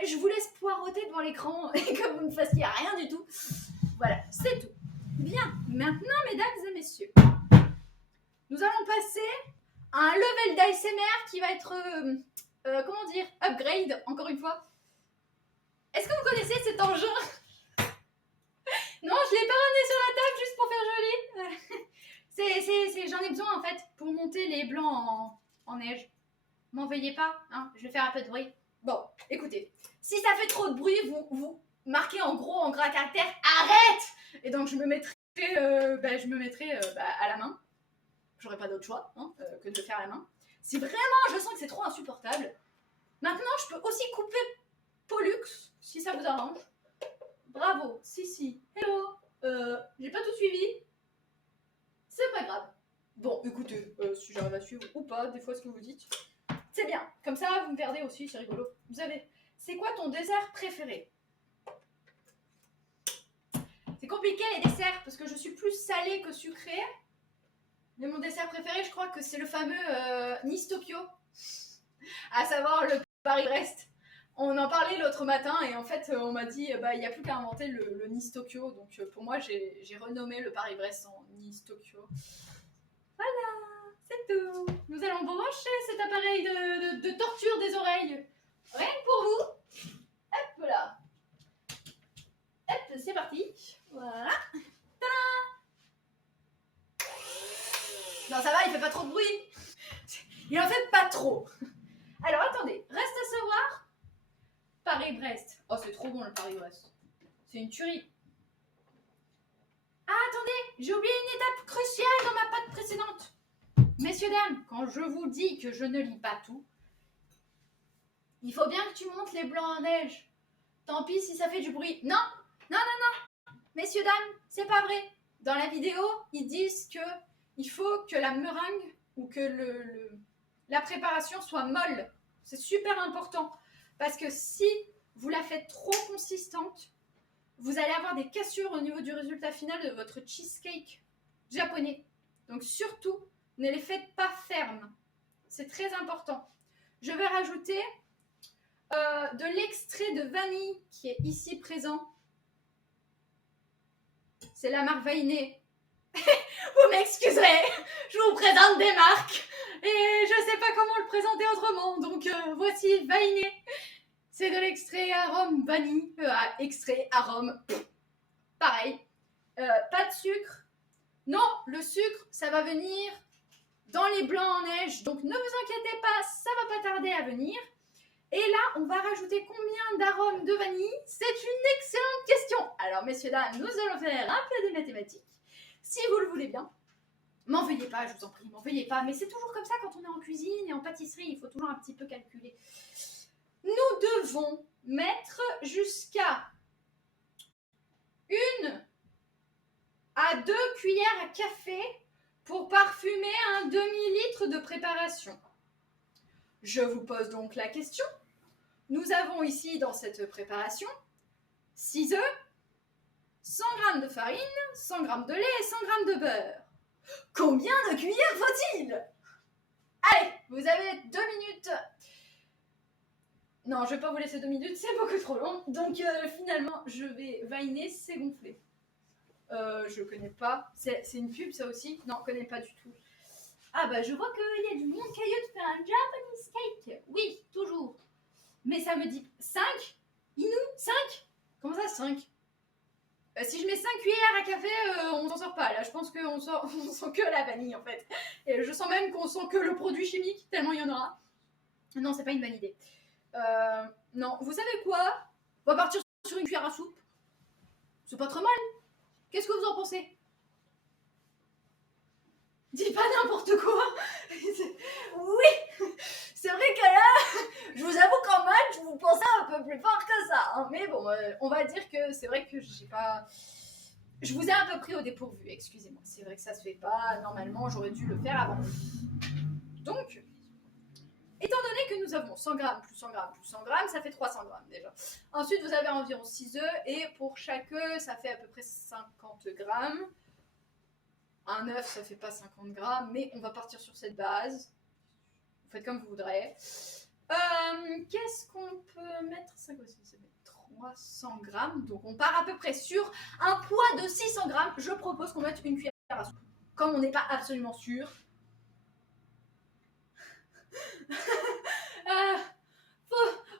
je vous laisse poireauter devant l'écran et que vous ne fassiez rien du tout. Voilà, c'est tout. Bien, maintenant, mesdames et messieurs, nous allons passer à un level d'ASMR qui va être, comment dire, upgrade, encore une fois. Est-ce que vous connaissez cet engin? Non, je ne l'ai pas ramené sur la table juste pour faire joli. J'en ai besoin, en fait, pour monter les blancs en neige. M'en veuillez pas, hein, je vais faire un peu de bruit. Bon, écoutez, si ça fait trop de bruit, vous marquez en gros, en gras caractère, arrête! Et donc je me mettrai, à la main. J'aurai pas d'autre choix que de le faire à la main. Si vraiment je sens que c'est trop insupportable, maintenant je peux aussi couper Pollux, si ça vous arrange. Bravo, si. Hello, j'ai pas tout suivi. C'est pas grave. Bon, écoutez, si j'arrive à suivre ou pas, des fois ce que vous dites, c'est bien. Comme ça, vous me perdez aussi, c'est rigolo. Vous avez... C'est quoi ton dessert préféré? C'est compliqué les desserts, parce que je suis plus salée que sucrée. Mais mon dessert préféré, je crois que c'est le fameux Nice Tokyo. À savoir le Paris-Brest. On en parlait l'autre matin et en fait on m'a dit il n'y a plus qu'à inventer le Nice Tokyo. Donc pour moi j'ai renommé le Paris-Brest en Nice Tokyo. Voilà, c'est tout. Nous allons brancher cet appareil de torture des oreilles. Rien que pour vous. Hop là. Hop, c'est parti. Voilà. Tada. Non, ça va, il fait pas trop de bruit. Il en fait pas trop. Alors attendez, reste à savoir. Paris-Brest. Oh, c'est trop bon le Paris-Brest. C'est une tuerie. Ah, attendez, j'ai oublié une étape cruciale dans ma pâte précédente. Messieurs, dames, quand je vous dis que je ne lis pas tout, il faut bien que tu montes les blancs en neige. Tant pis si ça fait du bruit. Non, non, non, non. Messieurs, dames, c'est pas vrai. Dans la vidéo, ils disent que il faut que la meringue ou que la préparation soit molle. C'est super important. Parce que si vous la faites trop consistante, vous allez avoir des cassures au niveau du résultat final de votre cheesecake japonais. Donc surtout, ne les faites pas fermes. C'est très important. Je vais rajouter de l'extrait de vanille qui est ici présent. C'est la marque Vainé. Vous m'excuserez, je vous présente des marques et je ne sais pas comment le présenter autrement. Donc voici Vainé. C'est de l'extrait arôme vanille, extrait arôme, pareil. Pas de sucre. Non, le sucre, ça va venir dans les blancs en neige. Donc ne vous inquiétez pas, ça va pas tarder à venir. Et là, on va rajouter combien d'arômes de vanille? C'est une excellente question. Alors messieurs, dames, nous allons faire un peu de mathématiques. Si vous le voulez bien. M'en veuillez pas, je vous en prie, m'en veuillez pas. Mais c'est toujours comme ça quand on est en cuisine et en pâtisserie, il faut toujours un petit peu calculer. Nous devons mettre jusqu'à 1 à 2 cuillères à café pour parfumer un demi-litre de préparation. Je vous pose donc la question. Nous avons ici dans cette préparation 6 œufs, 100 g de farine, 100 g de lait et 100 g de beurre. Combien de cuillères faut-il? Allez, vous avez 2 minutes. Non, je vais pas vous laisser 2 minutes, c'est beaucoup trop long. Donc finalement, je vais vainer, c'est gonflé. Je connais pas. C'est une pub ça aussi? Non, je connais pas du tout. Ah bah je vois qu'il y a du monde qui a de faire un Japanese cake. Oui, toujours. Mais ça me dit 5? Inou 5? Comment ça 5? Si je mets 5 cuillères à café, on s'en sort pas. Là, je pense qu'on sent que la vanille en fait. Et je sens même qu'on sent que le produit chimique, tellement il y en aura. Non, c'est pas une bonne idée. Non, vous savez quoi? On va partir sur une cuillère à soupe. C'est pas trop mal. Qu'est-ce que vous en pensez? Dis pas n'importe quoi. Oui, c'est vrai que là, je vous avoue qu'en maths, je vous pensais un peu plus fort que ça. Hein. Mais bon, on va dire que c'est vrai que j'ai pas... Je vous ai un peu pris au dépourvu, excusez-moi. C'est vrai que ça se fait pas. Normalement, j'aurais dû le faire avant. Donc, étant donné que nous avons 100 grammes plus 100 grammes plus 100 grammes, ça fait 300 grammes déjà. Ensuite, vous avez environ 6 œufs et pour chaque œuf, ça fait à peu près 50 grammes. Un œuf, ça fait pas 50 grammes, mais on va partir sur cette base. Vous faites comme vous voudrez. Qu'est-ce qu'on peut mettre? 5 aussi, ça fait 300 grammes. Donc on part à peu près sur un poids de 600 grammes. Je propose qu'on mette une cuillère à soupe. Comme on n'est pas absolument sûr.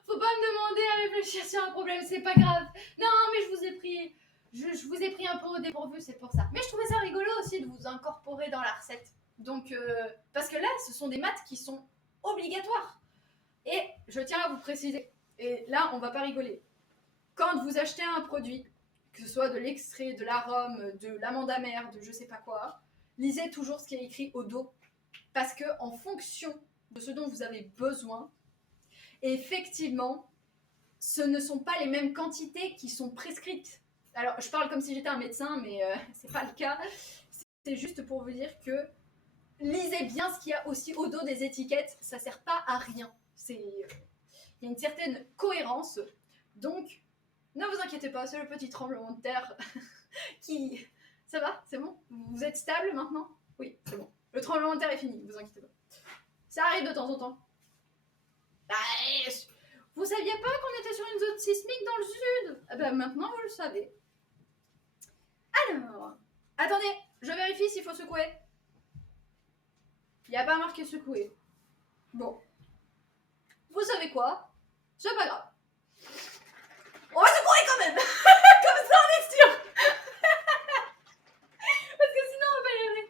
Faut pas me demander à réfléchir sur un problème, c'est pas grave. Non, mais je vous ai pris... Je vous ai pris un peu au dépourvu, c'est pour ça. Mais je trouvais ça rigolo aussi de vous incorporer dans la recette. Donc, parce que là, ce sont des maths qui sont obligatoires. Et je tiens à vous préciser, et là, on va pas rigoler. Quand vous achetez un produit, que ce soit de l'extrait, de l'arôme, de l'amande amère, de je sais pas quoi, lisez toujours ce qui est écrit au dos. Parce que en fonction de ce dont vous avez besoin, effectivement, ce ne sont pas les mêmes quantités qui sont prescrites. Alors, je parle comme si j'étais un médecin, mais c'est pas le cas. C'est juste pour vous dire que lisez bien ce qu'il y a aussi au dos des étiquettes. Ça sert pas à rien. Il y a une certaine cohérence. Donc, ne vous inquiétez pas, c'est le petit tremblement de terre qui... Ça va? C'est bon? Vous êtes stable maintenant? Oui, c'est bon. Le tremblement de terre est fini, ne vous inquiétez pas. Ça arrive de temps en temps. Vous saviez pas qu'on était sur une zone sismique dans le sud? Ah ben maintenant vous le savez. Alors, attendez, je vérifie s'il faut secouer. Il n'y a pas marqué secouer. Bon. Vous savez quoi? C'est pas grave. On va secouer quand même. Comme ça on est sûr. Parce que sinon on va pas y arriver.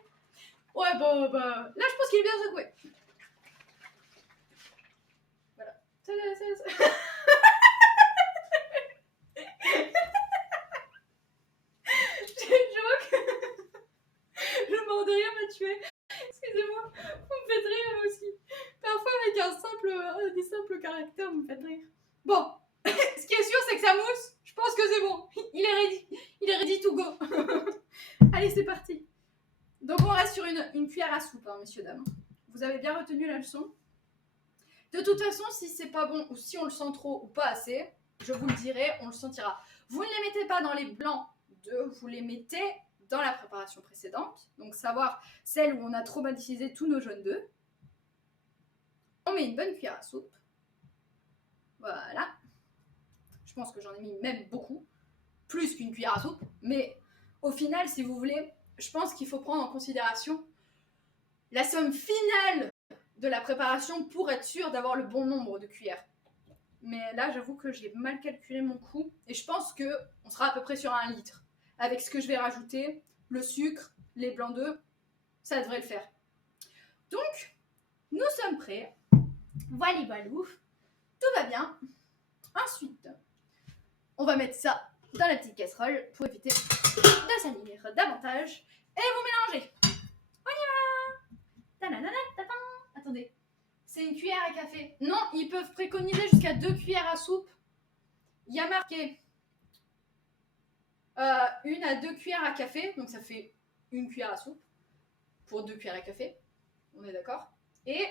Ouais, bah, là je pense qu'il est bien secoué. Voilà. Le mort de rire m'a tué. Excusez-moi, vous me faites rire aussi. Parfois avec des simples caractères, vous me faites rire. Bon, ce qui est sûr, c'est que ça mousse. Je pense que c'est bon. Il est ready to go. Allez, c'est parti. Donc on reste sur une cuillère à soupe, hein, messieurs, dames. Vous avez bien retenu la leçon. De toute façon, si c'est pas bon, ou si on le sent trop ou pas assez, je vous le dirai, on le sentira. Vous ne les mettez pas dans les blancs d'œufs, vous les mettez dans la préparation précédente, donc savoir celle où on a traumatisé tous nos jaunes d'œufs. On met une bonne cuillère à soupe. Voilà. Je pense que j'en ai mis même beaucoup, plus qu'une cuillère à soupe, mais au final, si vous voulez, je pense qu'il faut prendre en considération la somme finale de la préparation pour être sûr d'avoir le bon nombre de cuillères. Mais là, j'avoue que j'ai mal calculé mon coût, et je pense qu'on sera à peu près sur 1 litre. Avec ce que je vais rajouter, le sucre, les blancs d'œufs, ça devrait le faire. Donc, nous sommes prêts. Voilà, voilou. Tout va bien. Ensuite, on va mettre ça dans la petite casserole pour éviter de salir davantage. Et vous mélangez. On y va. Attendez, c'est une cuillère à café. Non, ils peuvent préconiser jusqu'à 2 cuillères à soupe. Il y a marqué 1 à 2 cuillères à café, donc ça fait 1 cuillère à soupe pour 2 cuillères à café, on est d'accord? Et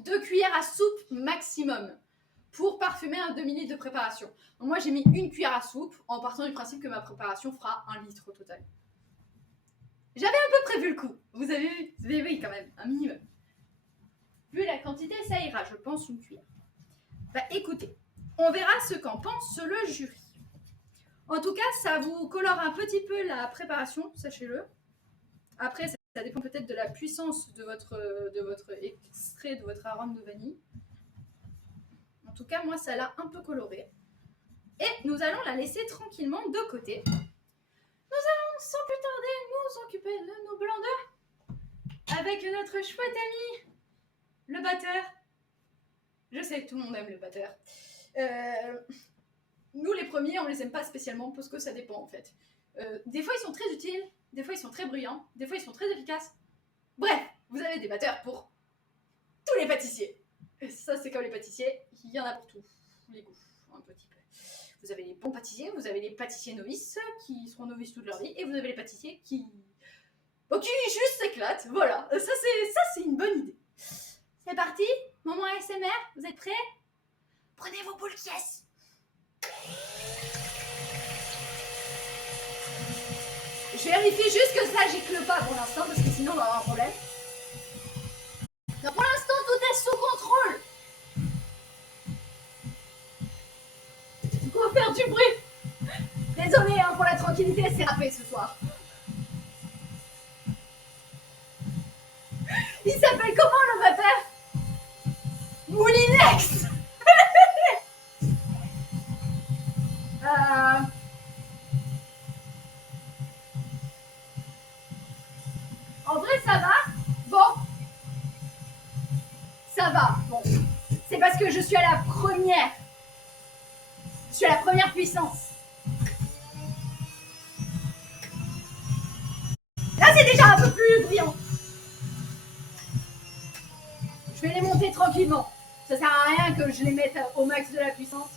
2 cuillères à soupe maximum pour parfumer un demi-litre de préparation. Donc moi j'ai mis 1 cuillère à soupe en partant du principe que ma préparation fera 1 litre au total. J'avais un peu prévu le coup, vous avez vu quand même, un minimum. Vu la quantité, ça ira, je pense, 1 cuillère. Bah écoutez, on verra ce qu'en pense le jury. En tout cas, ça vous colore un petit peu la préparation, sachez-le. Après, ça dépend peut-être de la puissance de votre extrait, de votre arôme de vanille. En tout cas, moi, ça l'a un peu coloré. Et nous allons la laisser tranquillement de côté. Nous allons, sans plus tarder, nous occuper de nos blancs d'œufs avec notre chouette ami, le batteur. Je sais que tout le monde aime le batteur. Nous, les premiers, on les aime pas spécialement parce que ça dépend en fait. Des fois, ils sont très utiles, des fois, ils sont très bruyants, des fois, ils sont très efficaces. Bref, vous avez des batteurs pour tous les pâtissiers. Et ça, c'est comme les pâtissiers, il y en a pour tous les goûts, un petit peu. Vous avez les bons pâtissiers, vous avez les pâtissiers novices qui seront novices toute leur vie, et vous avez les pâtissiers qui juste s'éclatent. Voilà, ça, c'est une bonne idée. C'est parti, moment ASMR, vous êtes prêts? Prenez vos boules caisses. Je vérifie juste que ça gicle pas pour l'instant parce que sinon on va avoir un problème. Donc pour l'instant tout est sous contrôle. On va faire du bruit. Désolé hein, pour la tranquillité, c'est râpé ce soir. Il s'appelle comment le batteur? Moulinex. En vrai, ça va. Bon. Ça va. Bon. C'est parce que je suis à la première. Je suis à la première puissance. Là, c'est déjà un peu plus brillant. Je vais les monter tranquillement. Ça sert à rien que je les mette au max de la puissance.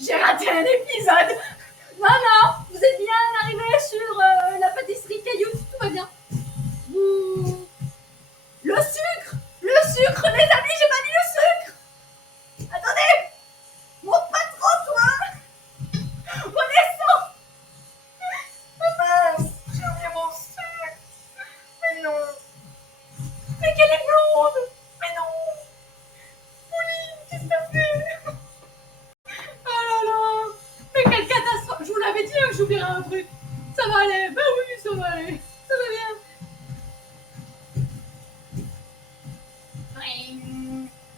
J'ai raté un épisode. Non, vous êtes bien arrivé sur la pâtisserie Cailloux, tout va bien. Le sucre, les amis, j'ai pas mis le sucre. Attendez, monte pas trop, toi. Redescends. Mince, j'ai oublié mon sucre. Mais non. Mais qu'elle est blonde. Mais non. Oui, qu'est-ce que t'as fait? Ça va aller. Ça va bien.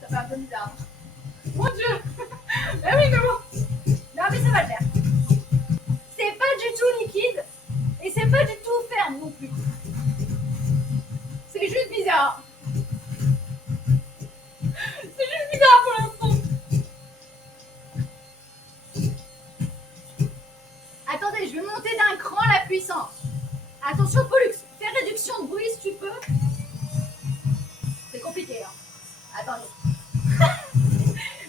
Ça fait un peu bizarre. Mon Dieu. Ah oui, mais bon. Non, mais ça va le faire. C'est pas du tout liquide. Et c'est pas du tout ferme non plus. C'est juste bizarre. C'est juste bizarre pour l'instant. Attendez, je vais monter d'un cran la puissance. Attention, Pollux, fais réduction de bruit si tu peux. C'est compliqué, hein. Attendez.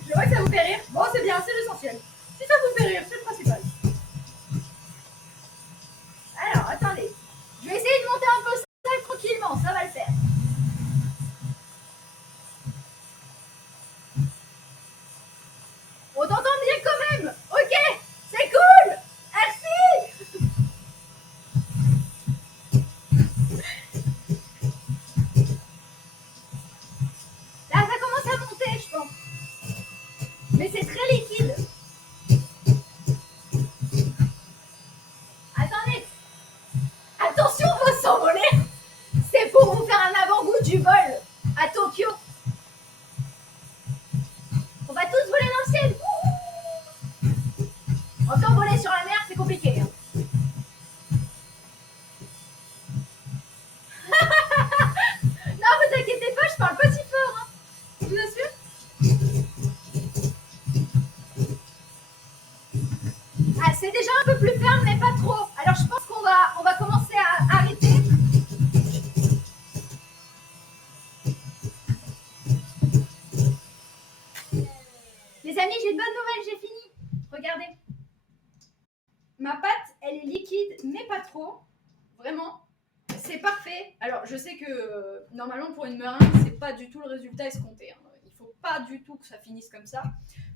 Je vois que ça vous fait rire. Bon, c'est bien, c'est l'essentiel. Si ça vous fait rire, c'est le principal. Alors, attendez. Je vais essayer de monter un peu ça tranquillement, ça va le faire. On t'entend bien quand même. Ok, c'est cool. Merci. Là, ça commence à monter, je pense. Mais c'est très liquide. Attendez. Attention, on va s'envoler. C'est pour vous faire un avant-goût du vol à Tokyo. On va tous voler dans le ciel. Encore voler sur la mer, c'est compliqué. Hein. Non, vous inquiétez pas, je parle pas si fort. Hein. Je vous assure. Ah, c'est déjà un peu plus ferme, mais pas trop. Alors, je pense qu'on va commencer à arrêter. Les amis, j'ai de bonnes nouvelles, j'ai fini. Regardez. Ma pâte, elle est liquide, mais pas trop. Vraiment. C'est parfait. Alors, je sais que normalement, pour une meringue, c'est pas du tout le résultat escompté. Hein. Il faut pas du tout que ça finisse comme ça.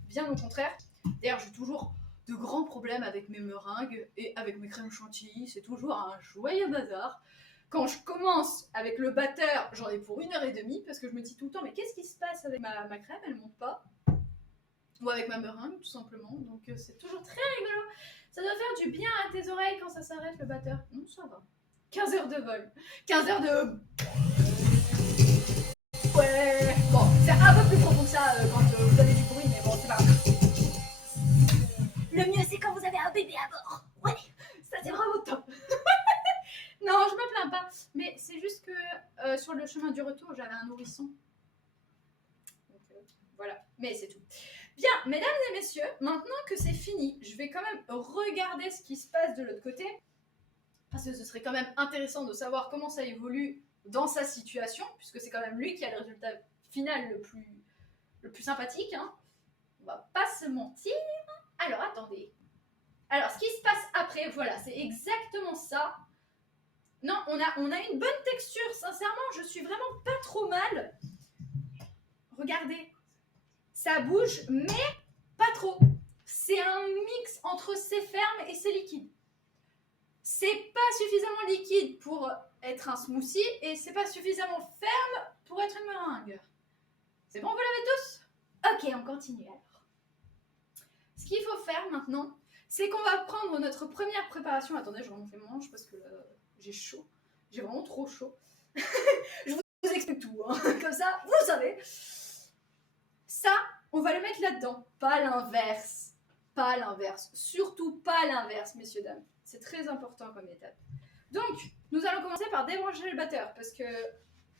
Bien au contraire. D'ailleurs, j'ai toujours de grands problèmes avec mes meringues et avec mes crèmes chantilly. C'est toujours un joyeux bazar. Quand je commence avec le batteur, j'en ai pour 1h30 parce que je me dis tout le temps, mais qu'est-ce qui se passe avec ma crème? Elle monte pas. Ou avec ma meringue, tout simplement. Donc, c'est toujours très rigolo. Ça doit faire du bien à tes oreilles quand ça s'arrête, le batteur. Non, ça va. 15 heures de vol. 15 heures de... Ouais. Bon, c'est un peu plus profond que ça quand vous avez du bruit, mais bon, c'est pas grave. Le mieux, c'est quand vous avez un bébé à bord. Ouais, ça c'est vraiment top. Non, je me plains pas. Mais c'est juste que sur le chemin du retour, j'avais un nourrisson. Donc, voilà. Mais c'est tout. Bien, mesdames et messieurs, maintenant que c'est fini, je vais quand même regarder ce qui se passe de l'autre côté. Parce que ce serait quand même intéressant de savoir comment ça évolue dans sa situation, puisque c'est quand même lui qui a le résultat final le plus sympathique. Hein. On va pas se mentir. Alors, attendez. Alors, ce qui se passe après, voilà, c'est exactement ça. Non, on a une bonne texture. Sincèrement, je suis vraiment pas trop mal. Regardez. Ça bouge, mais pas trop. C'est un mix entre c'est ferme et c'est liquide. C'est pas suffisamment liquide pour être un smoothie et c'est pas suffisamment ferme pour être une meringue. C'est bon, vous l'avez tous? Ok, on continue alors. Ce qu'il faut faire maintenant, c'est qu'on va prendre notre première préparation. Attendez, je remonte les manches parce que là, j'ai chaud. J'ai vraiment trop chaud. Je vous explique tout, hein. Comme ça, vous savez. Ça, on va le mettre là-dedans. Pas l'inverse. Pas l'inverse. Surtout pas l'inverse, messieurs, dames. C'est très important comme étape. Donc, nous allons commencer par débrancher le batteur parce que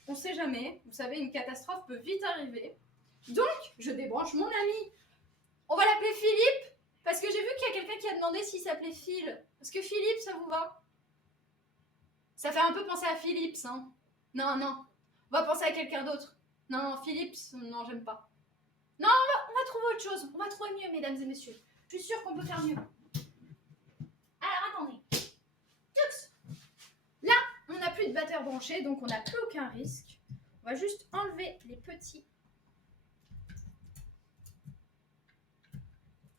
on sait jamais. Vous savez, une catastrophe peut vite arriver. Donc, je débranche mon ami. On va l'appeler Philippe parce que j'ai vu qu'il y a quelqu'un qui a demandé s'il s'appelait Phil. Est-ce que Philippe, ça vous va? Ça fait un peu penser à Philips, hein. Non, non. On va penser à quelqu'un d'autre. Non, non, Philips, non, j'aime pas. Non, on va trouver autre chose. On va trouver mieux, mesdames et messieurs. Je suis sûre qu'on peut faire mieux. Alors, attendez. Tux. Là, on n'a plus de batteur branché, donc on n'a plus aucun risque. On va juste enlever les petits.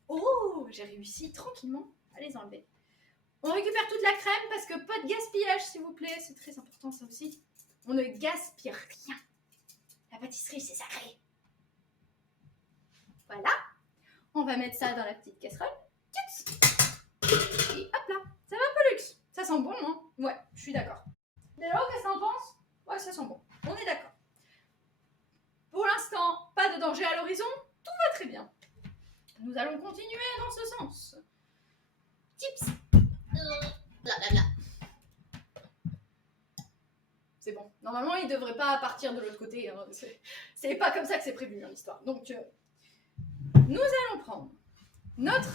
Oh, j'ai réussi tranquillement à les enlever. On récupère toute la crème parce que pas de gaspillage, s'il vous plaît. C'est très important, ça aussi. On ne gaspille rien. La pâtisserie, c'est sacré. Voilà. On va mettre ça dans la petite casserole. Et hop là. Ça va, Pollux? Ça sent bon, hein? Ouais, je suis d'accord. Déjà, qu'est-ce que t'en penses? Ouais, ça sent bon. On est d'accord. Pour l'instant, pas de danger à l'horizon, tout va très bien. Nous allons continuer dans ce sens. Tips. Blablabla. C'est bon. Normalement, il devrait pas partir de l'autre côté. Hein. C'est pas comme ça que c'est prévu, hein, l'histoire. Donc, nous allons prendre notre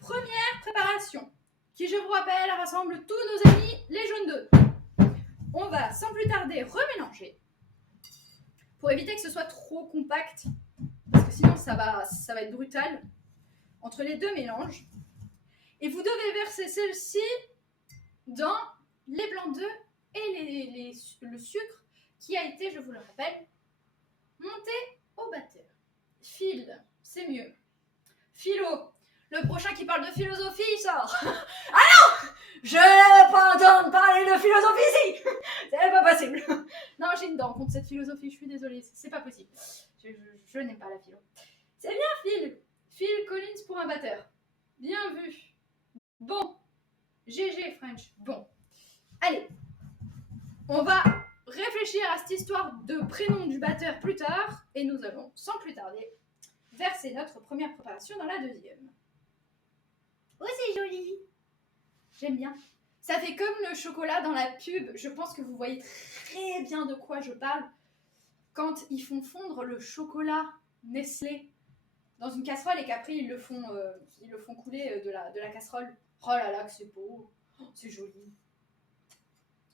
première préparation, qui, je vous rappelle, rassemble tous nos amis, les jaunes d'œufs. On va, sans plus tarder, remélanger, pour éviter que ce soit trop compact, parce que sinon, ça va être brutal, entre les deux mélanges. Et vous devez verser celle-ci dans les blancs d'œufs et le sucre qui a été, je vous le rappelle, monté au batteur. Phil, c'est mieux. Philo, le prochain qui parle de philosophie sort. Ah non, je ne veux pas entendre parler de philosophie ici. C'est pas possible. Non, j'ai une dent contre cette philosophie, je suis désolée, c'est pas possible. Je n'aime pas la philo. C'est bien Phil. Phil Collins pour un batteur. Bien vu. Bon. GG French. Bon. Allez. On va réfléchir à cette histoire de prénom du batteur plus tard. Et nous allons, sans plus tarder, verser notre première préparation dans la deuxième. Oh, c'est joli. J'aime bien. Ça fait comme le chocolat dans la pub. Je pense que vous voyez très bien de quoi je parle. Quand ils font fondre le chocolat Nestlé dans une casserole et qu'après ils le font couler de la casserole. Oh là là, que c'est beau. Oh, c'est joli.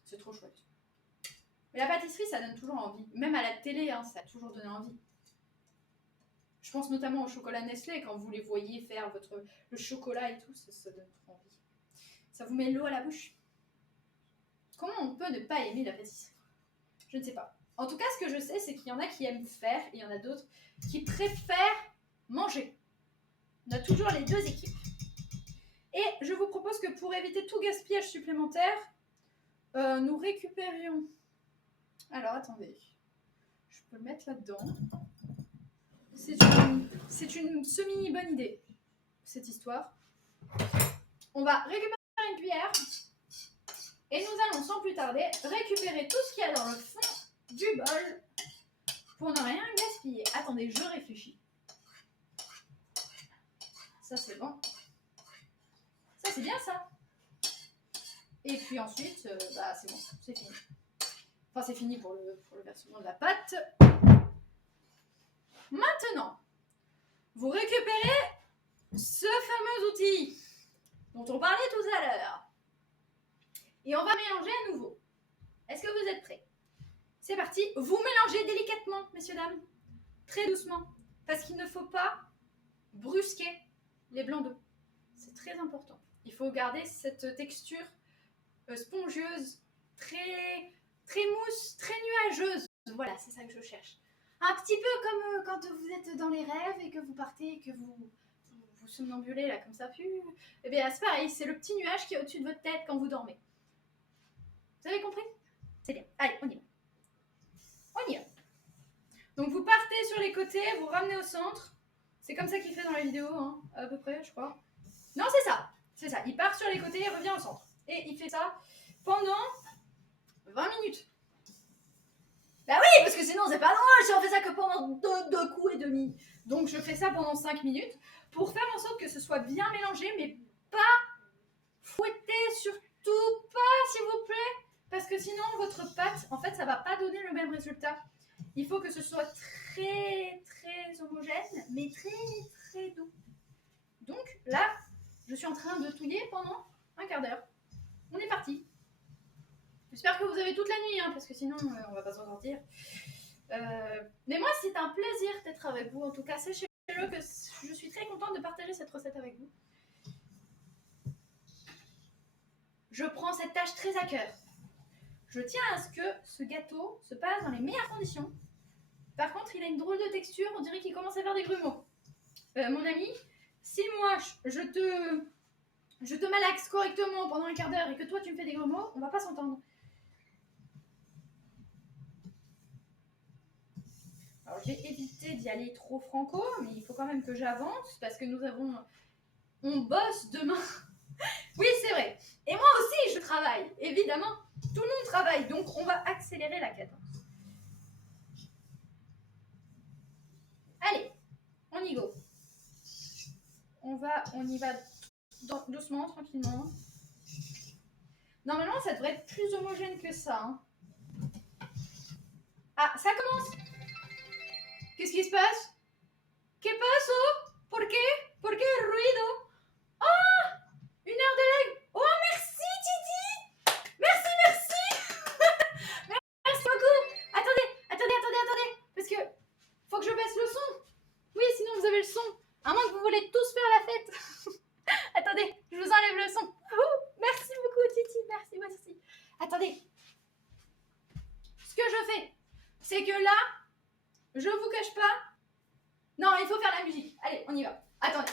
C'est trop chouette. Mais la pâtisserie, ça donne toujours envie. Même à la télé, hein, ça a toujours donné envie. Je pense notamment au chocolat Nestlé, quand vous les voyez faire le chocolat et tout, ça donne trop envie. Ça vous met l'eau à la bouche. Comment on peut ne pas aimer la pâtisserie? Je ne sais pas. En tout cas, ce que je sais, c'est qu'il y en a qui aiment faire et il y en a d'autres qui préfèrent manger. On a toujours les deux équipes. Et je vous propose que pour éviter tout gaspillage supplémentaire, nous récupérions... Alors, attendez. Je peux le mettre là-dedans. C'est une semi-bonne idée, cette histoire. On va récupérer une cuillère et nous allons sans plus tarder récupérer tout ce qu'il y a dans le fond du bol pour ne rien gaspiller. Attendez, je réfléchis. Ça, c'est bon. Ça, c'est bien, ça. Et puis ensuite, c'est bon, c'est fini. Enfin, c'est fini pour le versement de la pâte. Maintenant, vous récupérez ce fameux outil dont on parlait tout à l'heure. Et on va mélanger à nouveau. Est-ce que vous êtes prêts? C'est parti. Vous mélangez délicatement, messieurs, dames. Très doucement. Parce qu'il ne faut pas brusquer les blancs d'œufs. C'est très important. Il faut garder cette texture spongieuse, très, très mousse, très nuageuse. Voilà, c'est ça que je cherche. Un petit peu comme quand vous êtes dans les rêves et que vous partez et que vous somnambulez là comme ça. Eh bien, c'est pareil, c'est le petit nuage qui est au-dessus de votre tête quand vous dormez. Vous avez compris? C'est bien. Allez, on y va. On y va. Donc vous partez sur les côtés, vous ramenez au centre. C'est comme ça qu'il fait dans la vidéo, hein, à peu près, je crois. Non, c'est ça. C'est ça. Il part sur les côtés et revient au centre. Et il fait ça pendant 20 minutes. Bah oui, parce que sinon c'est pas drôle si on fait ça que pendant deux coups et demi. Donc je fais ça pendant 5 minutes pour faire en sorte que ce soit bien mélangé, mais pas fouetté, surtout pas, s'il vous plaît. Parce que sinon votre pâte, en fait, ça va pas donner le même résultat. Il faut que ce soit très très homogène, mais très très doux. Donc là, je suis en train de touiller pendant un quart d'heure. On est parti. J'espère que vous avez toute la nuit, hein, parce que sinon on va pas s'en sortir. Mais moi, c'est un plaisir d'être avec vous. En tout cas, sachez-le que je suis très contente de partager cette recette avec vous. Je prends cette tâche très à cœur. Je tiens à ce que ce gâteau se passe dans les meilleures conditions. Par contre, il a une drôle de texture, on dirait qu'il commence à faire des grumeaux. Mon ami, si moi je te malaxe correctement pendant un quart d'heure et que toi tu me fais des grumeaux, on va pas s'entendre. Alors j'ai évité d'y aller trop franco, mais il faut quand même que j'avance parce que on bosse demain. Oui, c'est vrai. Et moi aussi, je travaille, évidemment. Tout le monde travaille, donc on va accélérer la cadence. Allez, on y go. On y va doucement, tranquillement. Normalement, ça devrait être plus homogène que ça. Hein. Ah, ça commence. Qu'est-ce qui se passe? ¿Qué pasó? ¿Por qué? ¿Por qué el ruido? Ah! Une heure de leg. Oh, merci, Titi! Merci, merci! Merci beaucoup! Attendez! Parce que faut que je baisse le son. Oui, sinon vous avez le son. À moins que vous voulez tous faire la fête. Attendez, je vous enlève le son. Oh, merci beaucoup, Titi. Merci. Attendez. Ce que je fais, c'est que là, je vous cache pas. Non, il faut faire la musique. Allez, on y va. Attendez.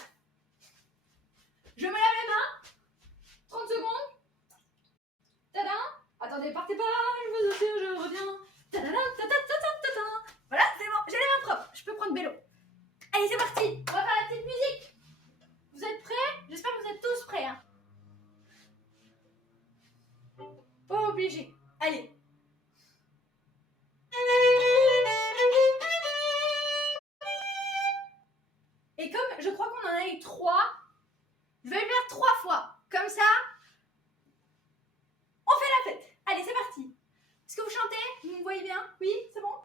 Je me lave les mains. 30 secondes. Tadam. Attendez, partez pas. Je vous assure, je reviens. Tadam, voilà, c'est bon. J'ai les mains propres. Je peux prendre vélo. Allez, c'est parti. On va faire la petite musique. Vous êtes prêts? J'espère que vous êtes tous prêts. Hein. Pas obligé. Allez. Et comme je crois qu'on en a eu 3, je vais le faire 3 fois. Comme ça, on fait la fête. Allez, c'est parti. Est-ce que vous chantez? Vous me voyez bien? Oui, c'est bon?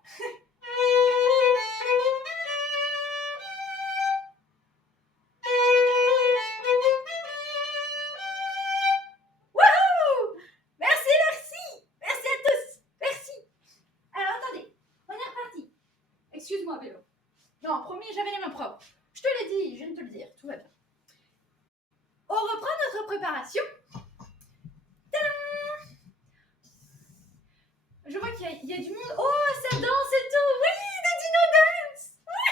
Wouhou! Merci à tous. Merci. Alors, attendez. On est reparti. Excuse-moi, vélo. Non, promis, j'avais les mains propres. Je te l'ai dit, je viens de te le dire. Tout va bien. On reprend notre préparation. Tadam! Je vois qu'il y a du monde. Oh, ça danse et tout. Oui, des dinos dance. Oui,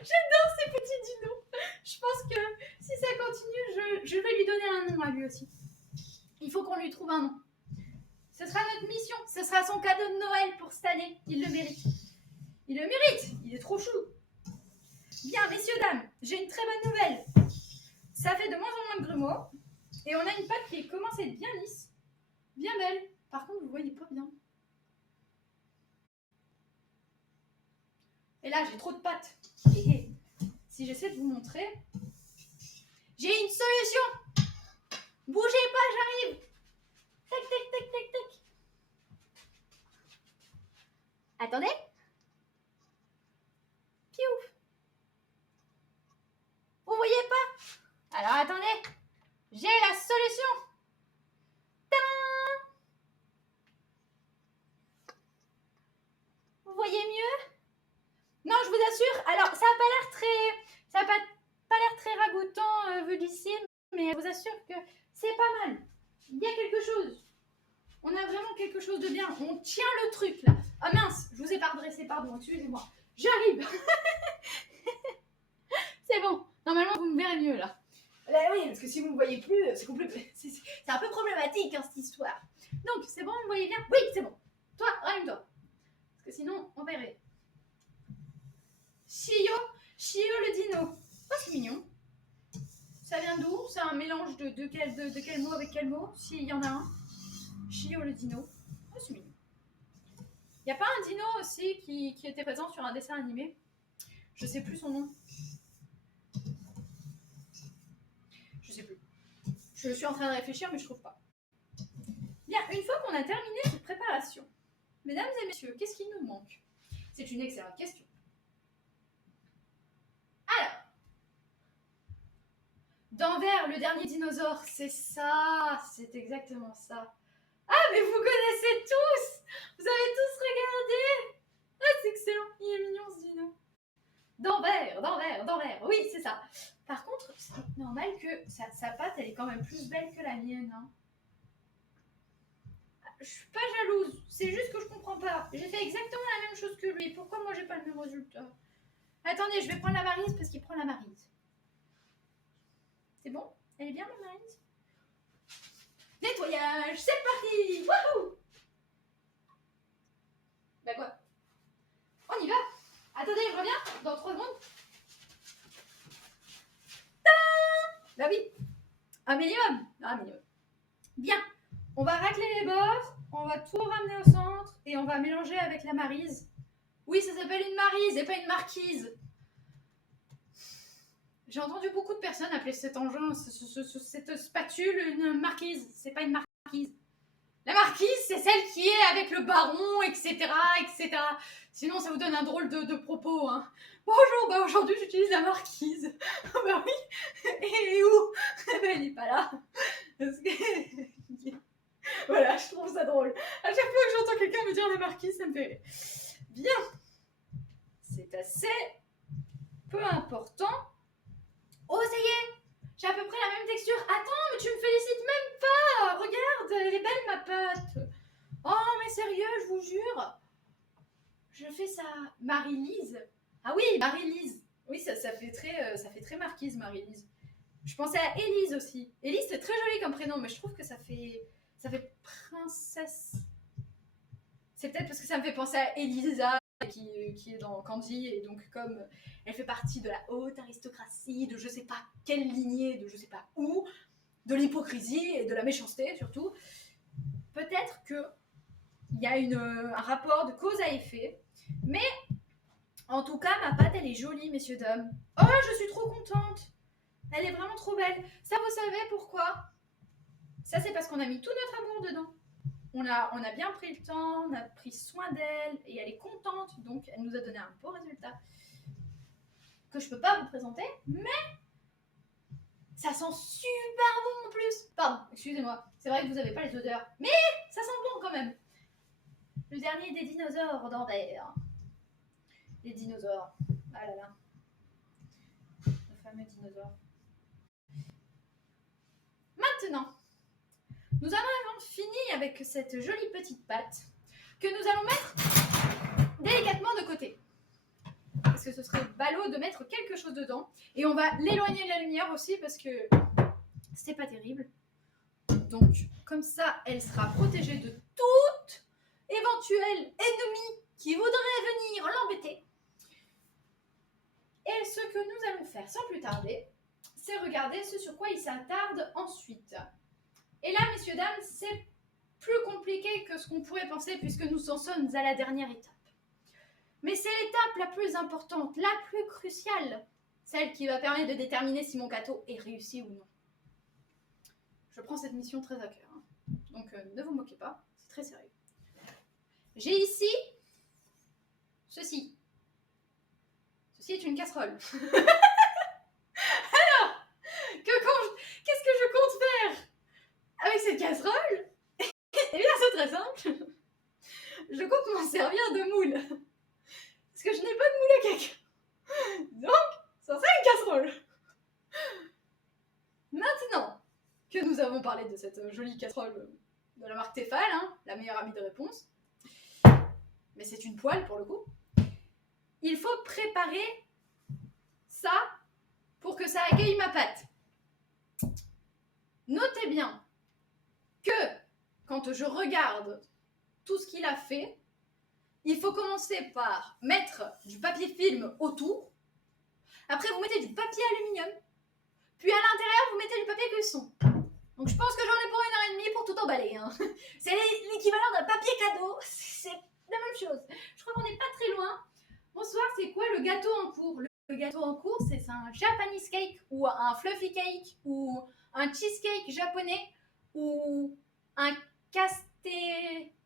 j'adore ces petits dinos. Je pense que si ça continue, je vais lui donner un nom à lui aussi. Il faut qu'on lui trouve un nom. Ce sera notre mission. Ce sera son cadeau de Noël pour cette année. Il le mérite. Il le mérite. Il est trop chou. Bien, messieurs, dames, j'ai une très bonne nouvelle. Ça fait de moins en moins de grumeaux. Et on a une pâte qui commence à être bien lisse. Bien belle. Par contre, vous voyez pas bien. Et là, j'ai trop de pâtes. Et si j'essaie de vous montrer, j'ai une solution. Bougez pas, j'arrive. Tac. Attendez. Piouf. Vous voyez pas? Alors attendez. J'ai la solution. Tadam! Vous voyez mieux? Non, je vous assure. Alors, ça n'a pas l'air très ragoûtant vu d'ici, mais je vous assure que c'est pas mal. Il y a quelque chose. On a vraiment quelque chose de bien. On tient le truc là. Ah mince, je vous ai pas redressé, pardon, excusez-moi. J'arrive. C'est bon. Normalement, vous me verrez mieux là. Oui, parce que si vous ne me voyez plus, c'est un peu problématique hein, cette histoire. Donc, c'est bon, vous me voyez bien? Oui, c'est bon. Toi, rallume-toi. Parce que sinon, on verrait. Chio le dino. Oh, c'est mignon. Ça vient d'où? C'est un mélange de quel mot avec quel mot? S'il y en a un. Chio le dino. Oh, c'est mignon. Il n'y a pas un dino aussi qui était présent sur un dessin animé? Je sais plus son nom. Je sais plus. Je suis en train de réfléchir, mais je trouve pas. Bien, une fois qu'on a terminé cette préparation, mesdames et messieurs, qu'est-ce qui nous manque? C'est une excellente question. Alors, Danvers, le dernier dinosaure, c'est ça, c'est exactement ça. Ah, mais vous connaissez tous! Vous avez tous regardé! Ah, c'est excellent, il est mignon ce dino. Danvers, oui, c'est ça. Par contre, c'est normal que sa patte, elle est quand même plus belle que la mienne. Hein. Je suis pas jalouse, c'est juste que je comprends pas. J'ai fait exactement la même chose que lui. Pourquoi moi j'ai pas le même résultat? Attendez, je vais prendre la maryse parce qu'il prend la maryse. C'est bon? Elle est bien la maryse? Nettoyage, c'est parti! Wouhou! Bah quoi? On y va! Attendez, je reviens dans 3 secondes. Tadam! Bah oui, un minimum. Bien, on va racler les bords, on va tout ramener au centre et on va mélanger avec la maryse. Oui, ça s'appelle une maryse et pas une marquise. J'ai entendu beaucoup de personnes appeler cet engin, cette spatule, une marquise. C'est pas une marquise. La marquise, c'est celle qui est avec le baron, etc., etc. Sinon, ça vous donne un drôle de propos. Hein. Bonjour, bah aujourd'hui j'utilise la marquise. Bah oui. Et où? Ben, elle est pas là. Parce que... Voilà, je trouve ça drôle. À chaque fois que j'entends quelqu'un me dire la marquise, ça me fait rire. Bien. C'est assez peu important. Oh, ça y est, j'ai à peu près la même texture. Attends, mais tu me félicites même pas. Regarde, elle est belle ma pâte. Oh, mais sérieux, je vous jure. Je fais ça. Marie-Lise. Ah oui, Marie-Lise. Oui, ça fait très marquise, Marie-Lise. Je pensais à Élise aussi. Élise, c'est très joli comme prénom, mais je trouve que ça fait princesse. C'est peut-être parce que ça me fait penser à Elisa, qui est dans Candy, et donc comme elle fait partie de la haute aristocratie, de je sais pas quelle lignée, de je sais pas où, de l'hypocrisie et de la méchanceté surtout, peut-être que il y a un rapport de cause à effet, mais en tout cas, ma pâte, elle est jolie, messieurs, dames. Oh, je suis trop contente. Elle est vraiment trop belle. Ça, vous savez pourquoi? Ça, c'est parce qu'on a mis tout notre amour dedans. On a bien pris le temps, on a pris soin d'elle, et elle est contente, donc elle nous a donné un beau résultat que je peux pas vous présenter, mais ça sent super bon en plus. Pardon, excusez-moi, c'est vrai que vous avez pas les odeurs, mais ça sent bon quand même. Le dernier des dinosaures d'Anvers. Les dinosaures. Ah là là. Le fameux dinosaure. Maintenant, nous en avons fini avec cette jolie petite pâte que nous allons mettre délicatement de côté. Parce que ce serait ballot de mettre quelque chose dedans. Et on va l'éloigner de la lumière aussi parce que c'est pas terrible. Donc, comme ça, elle sera protégée de toute éventuelle ennemie qui voudrait venir l'embêter. Et ce que nous allons faire sans plus tarder, c'est regarder ce sur quoi il s'attarde ensuite. Et là, messieurs, dames, c'est plus compliqué que ce qu'on pourrait penser puisque nous en sommes à la dernière étape. Mais c'est l'étape la plus importante, la plus cruciale, celle qui va permettre de déterminer si mon gâteau est réussi ou non. Je prends cette mission très à cœur, hein. Donc ne vous moquez pas, c'est très sérieux. J'ai ici ceci. Ceci est une casserole. Alors, qu'est-ce que je compte faire avec cette casserole? Eh bien, c'est très simple. Je compte m'en servir de moule. Parce que je n'ai pas de moule à cake. Donc, ça serait une casserole. Maintenant que nous avons parlé de cette jolie casserole de la marque Tefal, hein, la meilleure amie de réponse, mais c'est une poêle pour le coup, il faut préparer ça pour que ça accueille ma pâte. Notez bien que quand je regarde tout ce qu'il a fait, il faut commencer par mettre du papier film autour. Après, vous mettez du papier aluminium. Puis à l'intérieur, vous mettez du papier cuisson. Donc je pense que j'en ai pour 1h30 pour tout emballer. Hein. C'est l'équivalent d'un papier cadeau. C'est la même chose. Je crois qu'on n'est pas très loin. Bonsoir, c'est quoi le gâteau en cours? Le gâteau en cours, c'est un Japanese cake ou un fluffy cake ou un cheesecake japonais ou un castella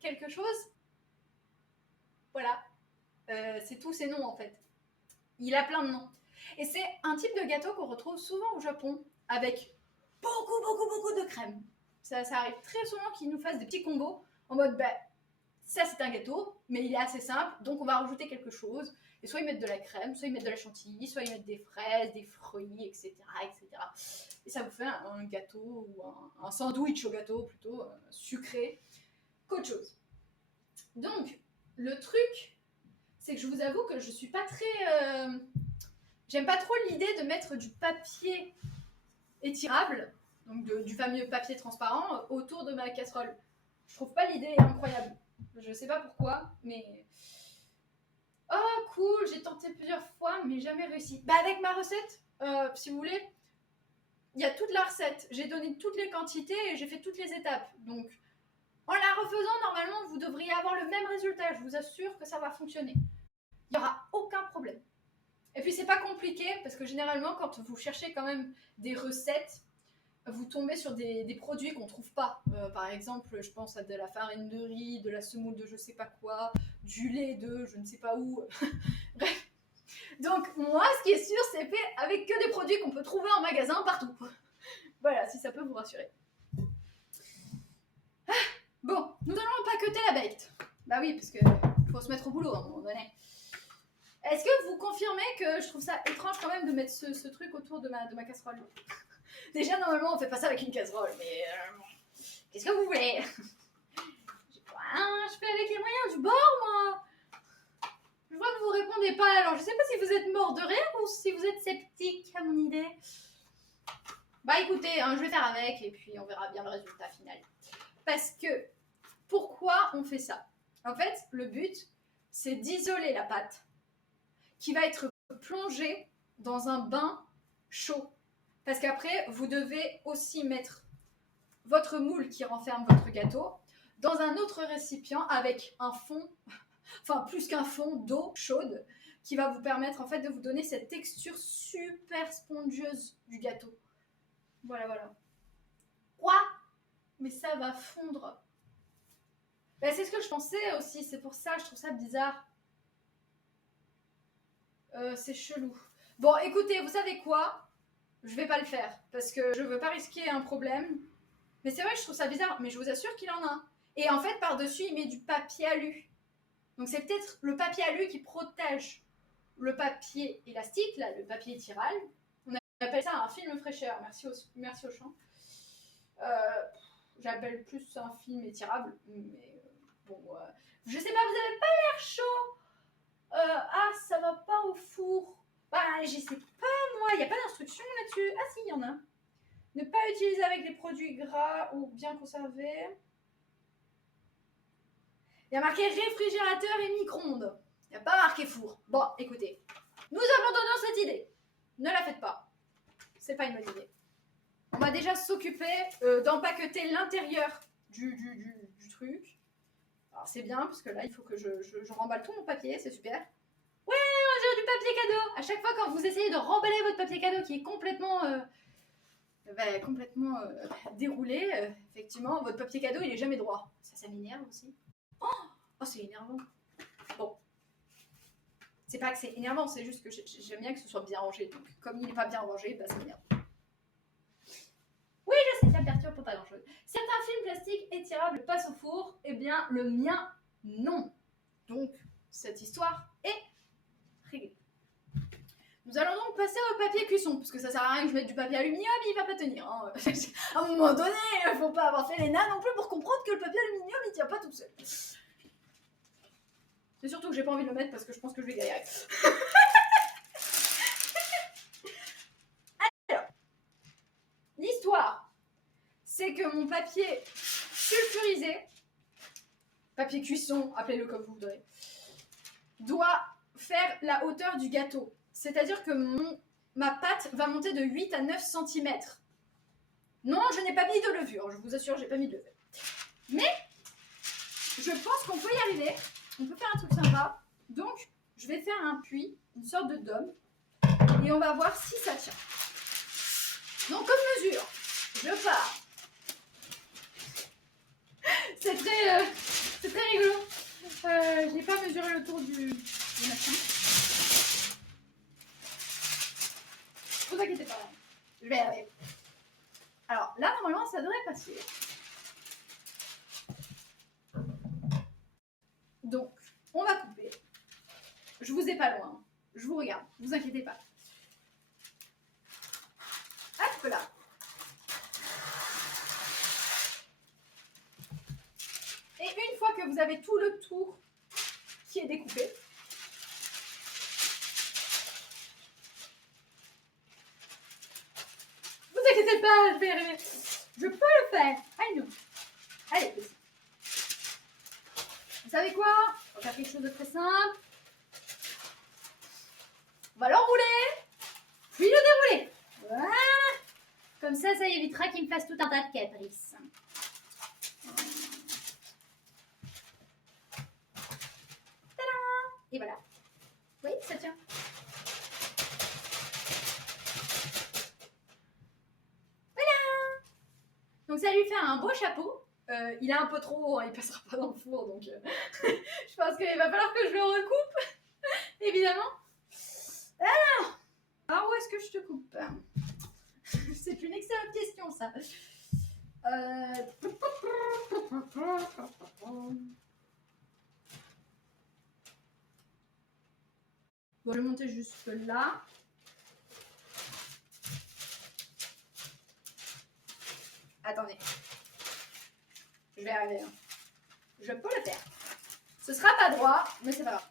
quelque chose. Voilà. C'est tous ces noms en fait. Il a plein de noms. Et c'est un type de gâteau qu'on retrouve souvent au Japon avec beaucoup de crème. Ça arrive très souvent qu'ils nous fassent des petits combos en mode bah, ça c'est un gâteau, mais il est assez simple, donc on va rajouter quelque chose. Et soit ils mettent de la crème, soit ils mettent de la chantilly, soit ils mettent des fraises, des fruits, etc. Et ça vous fait un gâteau ou un sandwich au gâteau plutôt sucré qu'autre chose. Donc, le truc, c'est que je vous avoue que je suis pas très... J'aime pas trop l'idée de mettre du papier étirable, donc du fameux papier transparent, autour de ma casserole. Je trouve pas l'idée incroyable. Je sais pas pourquoi, mais... Oh, cool, j'ai tenté plusieurs fois, mais jamais réussi. Bah, avec ma recette, si vous voulez, il y a toute la recette. J'ai donné toutes les quantités et j'ai fait toutes les étapes. Donc, en la refaisant, normalement, vous devriez avoir le même résultat. Je vous assure que ça va fonctionner. Il n'y aura aucun problème. Et puis, c'est pas compliqué parce que généralement, quand vous cherchez quand même des recettes, vous tombez sur des produits qu'on trouve pas. Par exemple, je pense à de la farine de riz, de la semoule de je sais pas quoi, du lait de je ne sais pas où. Bref. Donc, moi, ce qui est sûr, c'est fait avec que des produits qu'on peut trouver en magasin partout. Voilà, si ça peut vous rassurer. Ah, bon, nous allons empaqueter la baked. Bah oui, parce que faut se mettre au boulot à un moment donné. Est-ce que vous confirmez que je trouve ça étrange quand même de mettre ce truc autour de ma casserole? Déjà, normalement, on fait pas ça avec une casserole, mais qu'est-ce que vous voulez? Je fais avec les moyens du bord, moi. Je vois que vous répondez pas, alors je sais pas si vous êtes mort de rire ou si vous êtes sceptique à mon idée. Bah écoutez, je vais faire avec et puis on verra bien le résultat final. Parce que, pourquoi on fait ça? En fait, le but, c'est d'isoler la pâte qui va être plongée dans un bain chaud. Parce qu'après, vous devez aussi mettre votre moule qui renferme votre gâteau dans un autre récipient avec un fond, enfin plus qu'un fond d'eau chaude qui va vous permettre en fait de vous donner cette texture super spongieuse du gâteau. Voilà, voilà. Quoi? Mais ça va fondre. Ben, c'est ce que je pensais aussi, c'est pour ça, je trouve ça bizarre. C'est chelou. Bon, écoutez, vous savez quoi? Je vais pas le faire, parce que je veux pas risquer un problème. Mais c'est vrai que je trouve ça bizarre, mais je vous assure qu'il en a un. Et en fait, par-dessus, il met du papier alu. Donc c'est peut-être le papier alu qui protège le papier élastique, là, le papier étirable. On appelle ça un film fraîcheur, merci au champ. J'appelle plus un film étirable, mais bon, je sais pas, vous avez pas l'air chaud. Ça va pas au four. Bah, je sais pas moi, il n'y a pas d'instruction là-dessus. Ah si, il y en a. Ne pas utiliser avec des produits gras ou bien conservés. Il y a marqué réfrigérateur et micro-ondes. Il n'y a pas marqué four. Bon, écoutez, nous abandonnons cette idée. Ne la faites pas. C'est pas une bonne idée. On va déjà s'occuper d'empaqueter l'intérieur du truc. Alors c'est bien, parce que là, il faut que je remballe tout mon papier, c'est super. Ouais, on a du papier cadeau. À chaque fois, quand vous essayez de remballer votre papier cadeau qui est complètement déroulé, effectivement, votre papier cadeau, il est jamais droit. Ça m'énerve aussi. Oh, c'est énervant. Bon. C'est pas que c'est énervant, c'est juste que j'aime bien que ce soit bien rangé. Donc, comme il n'est pas bien rangé, bah, ça m'énerve. Oui, je sais, ça perturbe pour pas grand-chose. Certains films plastiques étirables passent au four. Eh bien, le mien, non. Donc, cette histoire est réglée. Nous allons donc passer au papier cuisson, parce que ça sert à rien que je mette du papier aluminium, il va pas tenir. Hein. À un moment donné, il faut pas avoir fait les nains non plus pour comprendre que le papier aluminium, il tient pas tout seul. C'est surtout que j'ai pas envie de le mettre parce que je pense que je vais galérer. Alors, l'histoire, c'est que mon papier sulfurisé, papier cuisson, appelez-le comme vous voudrez, doit faire la hauteur du gâteau. C'est-à-dire que ma pâte va monter de 8 à 9 cm. Non, je n'ai pas mis de levure, je vous assure, j'ai pas mis de levure. Mais, je pense qu'on peut y arriver. On peut faire un truc sympa. Donc, je vais faire un puits, une sorte de dôme. Et on va voir si ça tient. Donc, comme mesure, je pars. C'est très rigolo. Je n'ai pas mesuré le tour du machin. Ne vous inquiétez pas. Je vais y arriver. Alors, là, normalement, ça devrait passer. Donc, on va couper. Je vous ai pas loin. Je vous regarde. Ne vous inquiétez pas. Hop là. Et une fois que vous avez tout le tour qui est découpé, ne vous inquiétez pas, je vais y arriver. Je peux le faire. I know. Allez, vas-y. Vous savez quoi? On va faire quelque chose de très simple. On va l'enrouler, puis le dérouler. Voilà. Comme qu'il fasse tout un tas de caprices. Tadam! Et voilà. Oui, ça tient. Voilà! Donc ça lui fait un beau chapeau. Il est un peu trop haut, hein, il passera pas dans le four, donc je pense qu'il va falloir que je le recoupe, évidemment. Alors, où est-ce que je te coupe? C'est une excellente question, ça. Bon, je vais monter jusque là. Attendez. Je vais arriver. Hein. Je peux le faire. Ce sera pas droit, mais c'est pas grave.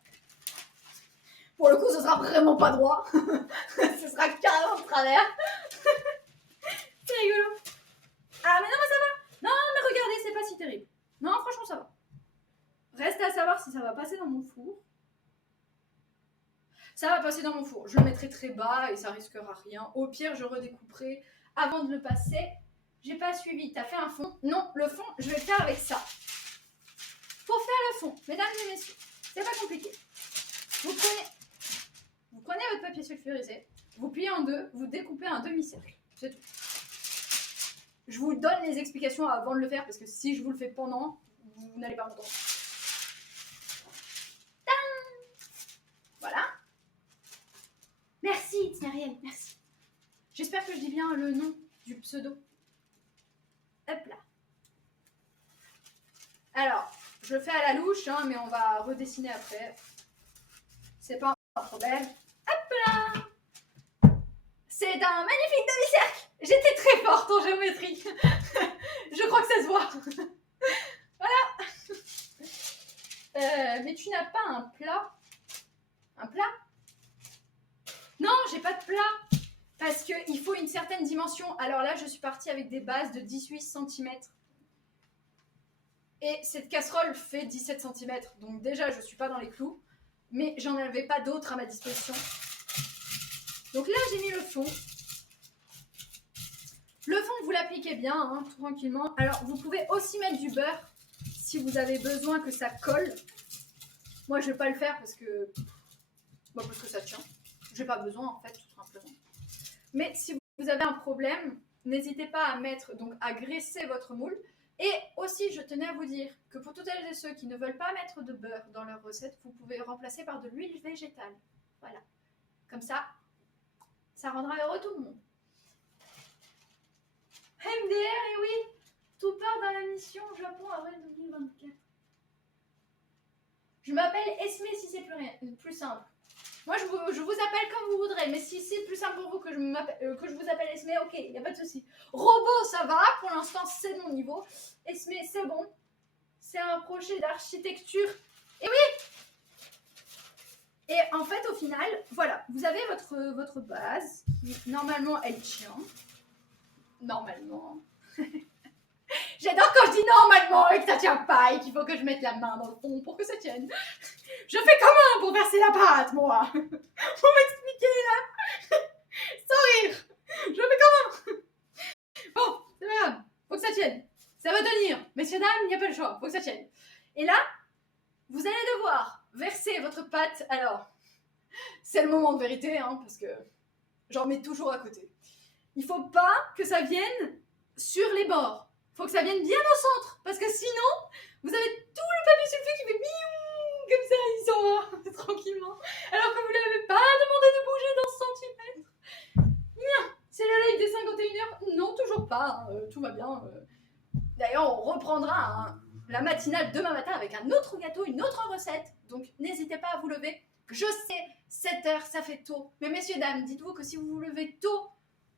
Pour le coup, ce sera vraiment pas droit. Ce sera carrément de travers. C'est rigolo. Ah, mais non, mais ça va. Non, mais regardez, c'est pas si terrible. Non, franchement, ça va. Reste à savoir si ça va passer dans mon four. Ça va passer dans mon four. Je le mettrai très bas et ça risquera rien. Au pire, je redécouperai avant de le passer. J'ai pas suivi. T'as fait un fond? Non, le fond, je vais le faire avec ça. Pour faire le fond, mesdames et messieurs, c'est pas compliqué. Vous prenez votre papier sulfurisé, vous pliez en deux, vous découpez un demi-cercle. C'est tout. Je vous donne les explications avant de le faire parce que si je vous le fais pendant, vous n'allez pas m'entendre. Voilà. Merci, Tnariel, merci. J'espère que je dis bien le nom du pseudo. Hop là. Alors, je le fais à la louche, hein, mais on va redessiner après. C'est pas un problème. Hop là. C'est un magnifique demi-cercle. J'étais très forte en géométrie. Je crois que ça se voit. Voilà. Mais tu n'as pas un plat? Un plat? Non, j'ai pas de plat. Parce qu'il faut une certaine dimension. Alors là, je suis partie avec des bases de 18 cm. Et cette casserole fait 17 cm. Donc déjà, je suis pas dans les clous. Mais j'en avais pas d'autres à ma disposition. Donc là, j'ai mis le fond. Le fond, vous l'appliquez bien, hein, tout tranquillement. Alors, vous pouvez aussi mettre du beurre si vous avez besoin que ça colle. Moi, je vais pas le faire parce que ça tient. J'ai pas besoin, en fait, tout simplement. Mais si vous avez un problème, n'hésitez pas à mettre, donc à graisser votre moule. Et aussi, je tenais à vous dire que pour toutes celles et ceux qui ne veulent pas mettre de beurre dans leur recette, vous pouvez remplacer par de l'huile végétale. Voilà. Comme ça rendra heureux tout le monde. MDR, et oui, tout part dans la mission Japon avril 2024. Je m'appelle Esme si c'est plus simple. Moi, je vous appelle comme vous voudrez, mais si c'est plus simple pour vous que je vous appelle Esme, ok, il n'y a pas de souci. Robot, ça va, pour l'instant, c'est mon niveau. Esme, c'est bon. C'est un projet d'architecture. Et oui! Et en fait, au final, voilà, vous avez votre base, qui, normalement, elle tient. Normalement. J'adore quand je dis normalement et que ça tient pas et qu'il faut que je mette la main dans le fond pour que ça tienne. Je fais comment pour verser la pâte, moi? Vous m'expliquez là? Sans rire. Je fais comment? Bon, c'est pas grave. Faut que ça tienne. Ça va tenir. Messieurs, dames, il n'y a pas le choix. Faut que ça tienne. Et là, vous allez devoir verser votre pâte. Alors, c'est le moment de vérité, hein, parce que j'en mets toujours à côté. Il faut pas que ça vienne sur les bords. Faut que ça vienne bien au centre, parce que sinon, vous avez tout le papier sulfé qui fait biou, comme ça, il s'en va, tranquillement. Alors que vous ne l'avez pas demandé de bouger d'un centimètre. Bien, c'est le live des 51 heures. Non, toujours pas, hein, tout va bien. D'ailleurs, on reprendra la matinale demain matin avec un autre gâteau, une autre recette. Donc, n'hésitez pas à vous lever. Je sais, 7 heures, ça fait tôt. Mais messieurs, dames, dites-vous que si vous vous levez tôt,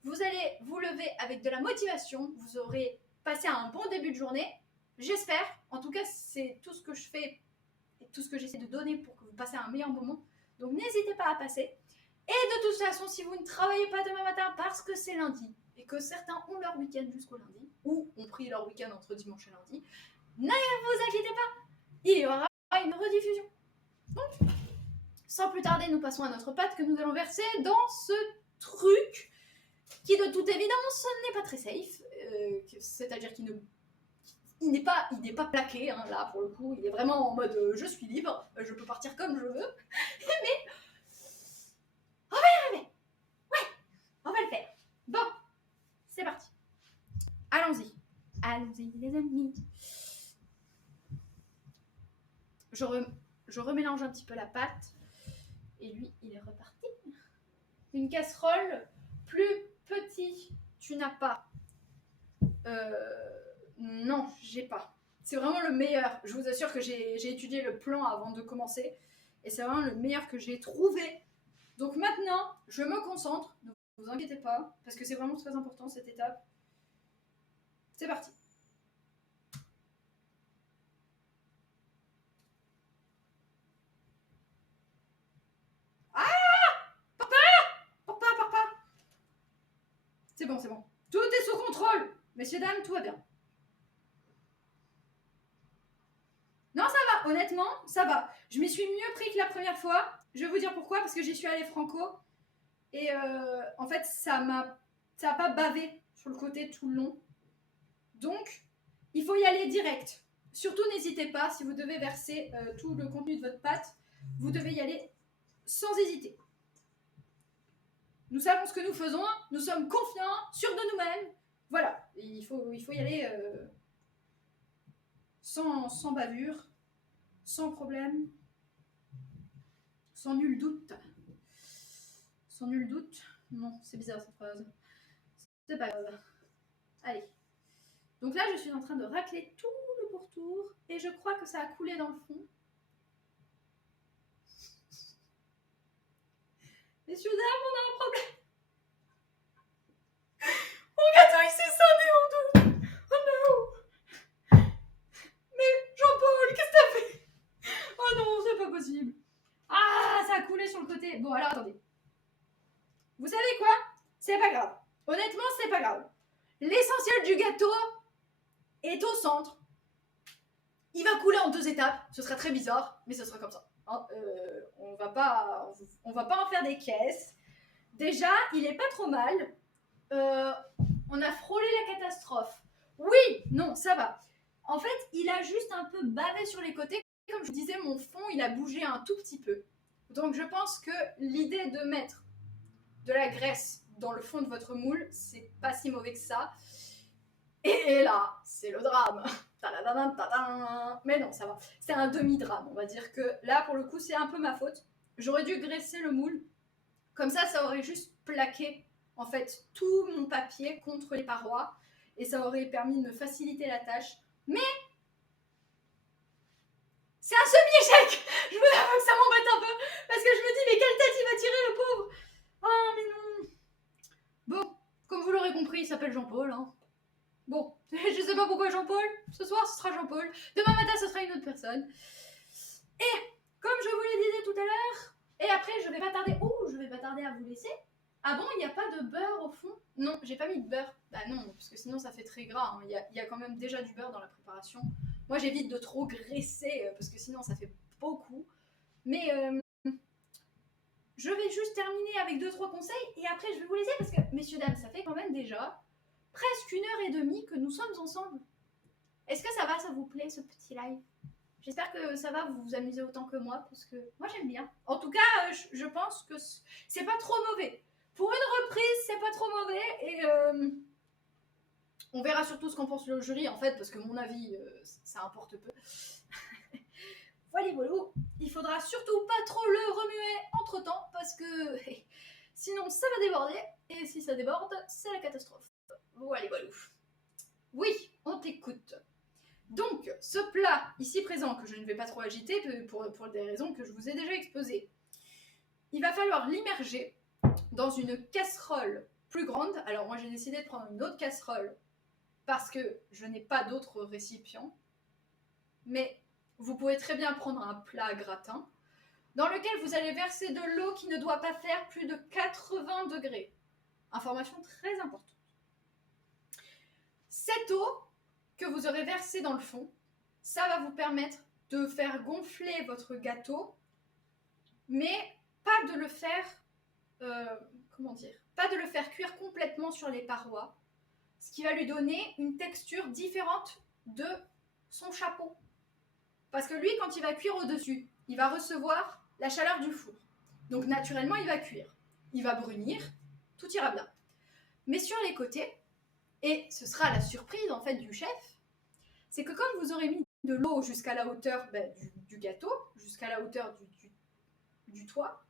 vous allez vous lever avec de la motivation. Vous aurez passé un bon début de journée. J'espère. En tout cas, c'est tout ce que je fais et tout ce que j'essaie de donner pour que vous passiez un meilleur moment. Donc, n'hésitez pas à passer. Et de toute façon, si vous ne travaillez pas demain matin parce que c'est lundi et que certains ont leur week-end jusqu'au lundi ou ont pris leur week-end entre dimanche et lundi, ne vous inquiétez pas. Il y aura une rediffusion. Donc, sans plus tarder, nous passons à notre pâte que nous allons verser dans ce truc qui de toute évidence n'est pas très safe, c'est-à-dire qu'il n'est pas plaqué, hein, là pour le coup, il est vraiment en mode je suis libre, je peux partir comme je veux, mais on va y arriver, ouais, on va le faire. Bon, c'est parti, allons-y les amis. Je remélange un petit peu la pâte, et lui il est reparti. Une casserole plus petit, tu n'as pas. Non, j'ai pas. C'est vraiment le meilleur. Je vous assure que j'ai étudié le plan avant de commencer. Et c'est vraiment le meilleur que j'ai trouvé. Donc maintenant, je me concentre. Ne vous inquiétez pas. Parce que c'est vraiment très important cette étape. C'est parti. Ah! Papa! C'est bon. Tout est sous contrôle. Messieurs, dames, tout va bien. Non, ça va, honnêtement, ça va. Je m'y suis mieux pris que la première fois. Je vais vous dire pourquoi, parce que j'y suis allée franco. Et en fait, ça a pas bavé sur le côté tout le long. Donc, il faut y aller direct. Surtout, n'hésitez pas, si vous devez verser tout le contenu de votre pâte, vous devez y aller sans hésiter. Nous savons ce que nous faisons, nous sommes confiants, sûrs de nous-mêmes. Voilà, il faut y aller sans bavure, sans problème, sans nul doute. Sans nul doute. Non, c'est bizarre cette phrase. C'est pas grave. Allez. Donc là, je suis en train de racler tout le pourtour et je crois que ça a coulé dans le fond. Messieurs, dames, on a un problème. Mon gâteau, il s'est scindé en deux. Oh non. Mais Jean-Paul, qu'est-ce que t'as fait? Oh non, c'est pas possible. Ah, ça a coulé sur le côté. Bon, alors attendez. Vous savez quoi? C'est pas grave. Honnêtement, c'est pas grave. L'essentiel du gâteau est au centre. Il va couler en 2 étapes. Ce sera très bizarre, mais ce sera comme ça. Hein, on va pas en faire des caisses. Déjà, il est pas trop mal. On a frôlé la catastrophe. Oui, non, ça va. En fait, il a juste un peu bavé sur les côtés. Comme je vous disais, mon fond, il a bougé un tout petit peu. Donc, je pense que l'idée de mettre de la graisse dans le fond de votre moule, c'est pas si mauvais que ça. Et là, c'est le drame. Mais non, ça va. C'est un demi-drame. On va dire que là, pour le coup, c'est un peu ma faute. J'aurais dû graisser le moule. Comme ça aurait juste plaqué, en fait, tout mon papier contre les parois. Et ça aurait permis de me faciliter la tâche. Mais c'est un semi-échec. Je vous avoue que ça m'embête un peu. Parce que je me dis, mais quelle tête il va tirer, le pauvre. Ah, mais non. Bon, comme vous l'aurez compris, il s'appelle Jean-Paul, hein. Bon, je sais pas pourquoi Jean-Paul. Ce soir, ce sera Jean-Paul. Demain matin, ce sera une autre personne. Et, comme je vous le disais tout à l'heure, et après, je vais pas tarder à vous laisser. Ah bon, il n'y a pas de beurre au fond? Non, j'ai pas mis de beurre. Bah non, parce que sinon ça fait très gras. Hein. Il y a quand même déjà du beurre dans la préparation. Moi, j'évite de trop graisser, parce que sinon ça fait beaucoup. Mais je vais juste terminer avec 2-3 conseils, et après je vais vous laisser, parce que, messieurs, dames, ça fait quand même déjà presque 1h30 que nous sommes ensemble. Est-ce que ça va, ça vous plaît, ce petit live? J'espère que ça va vous amuser autant que moi, parce que moi j'aime bien. En tout cas, je pense que c'est pas trop mauvais. Pour une reprise, c'est pas trop mauvais, et on verra surtout ce qu'en pense le jury, en fait, parce que mon avis, ça importe peu. Voilà, il faudra surtout pas trop le remuer entre-temps, parce que sinon ça va déborder, et si ça déborde, c'est la catastrophe. Voilà. Oui, on t'écoute. Donc, ce plat ici présent, que je ne vais pas trop agiter pour des raisons que je vous ai déjà exposées, il va falloir l'immerger dans une casserole plus grande. Alors moi j'ai décidé de prendre une autre casserole parce que je n'ai pas d'autres récipients, mais vous pouvez très bien prendre un plat à gratin dans lequel vous allez verser de l'eau qui ne doit pas faire plus de 80 degrés. Information très importante. Cette eau que vous aurez versée dans le fond, ça va vous permettre de faire gonfler votre gâteau, mais pas de le faire, comment dire, pas de le faire cuire complètement sur les parois, ce qui va lui donner une texture différente de son chapeau. Parce que lui, quand il va cuire au-dessus, il va recevoir la chaleur du four. Donc naturellement, il va cuire. Il va brunir, tout ira bien. Mais sur les côtés, et ce sera la surprise en fait du chef, c'est que comme vous aurez mis de l'eau jusqu'à la hauteur du gâteau, jusqu'à la hauteur du toit,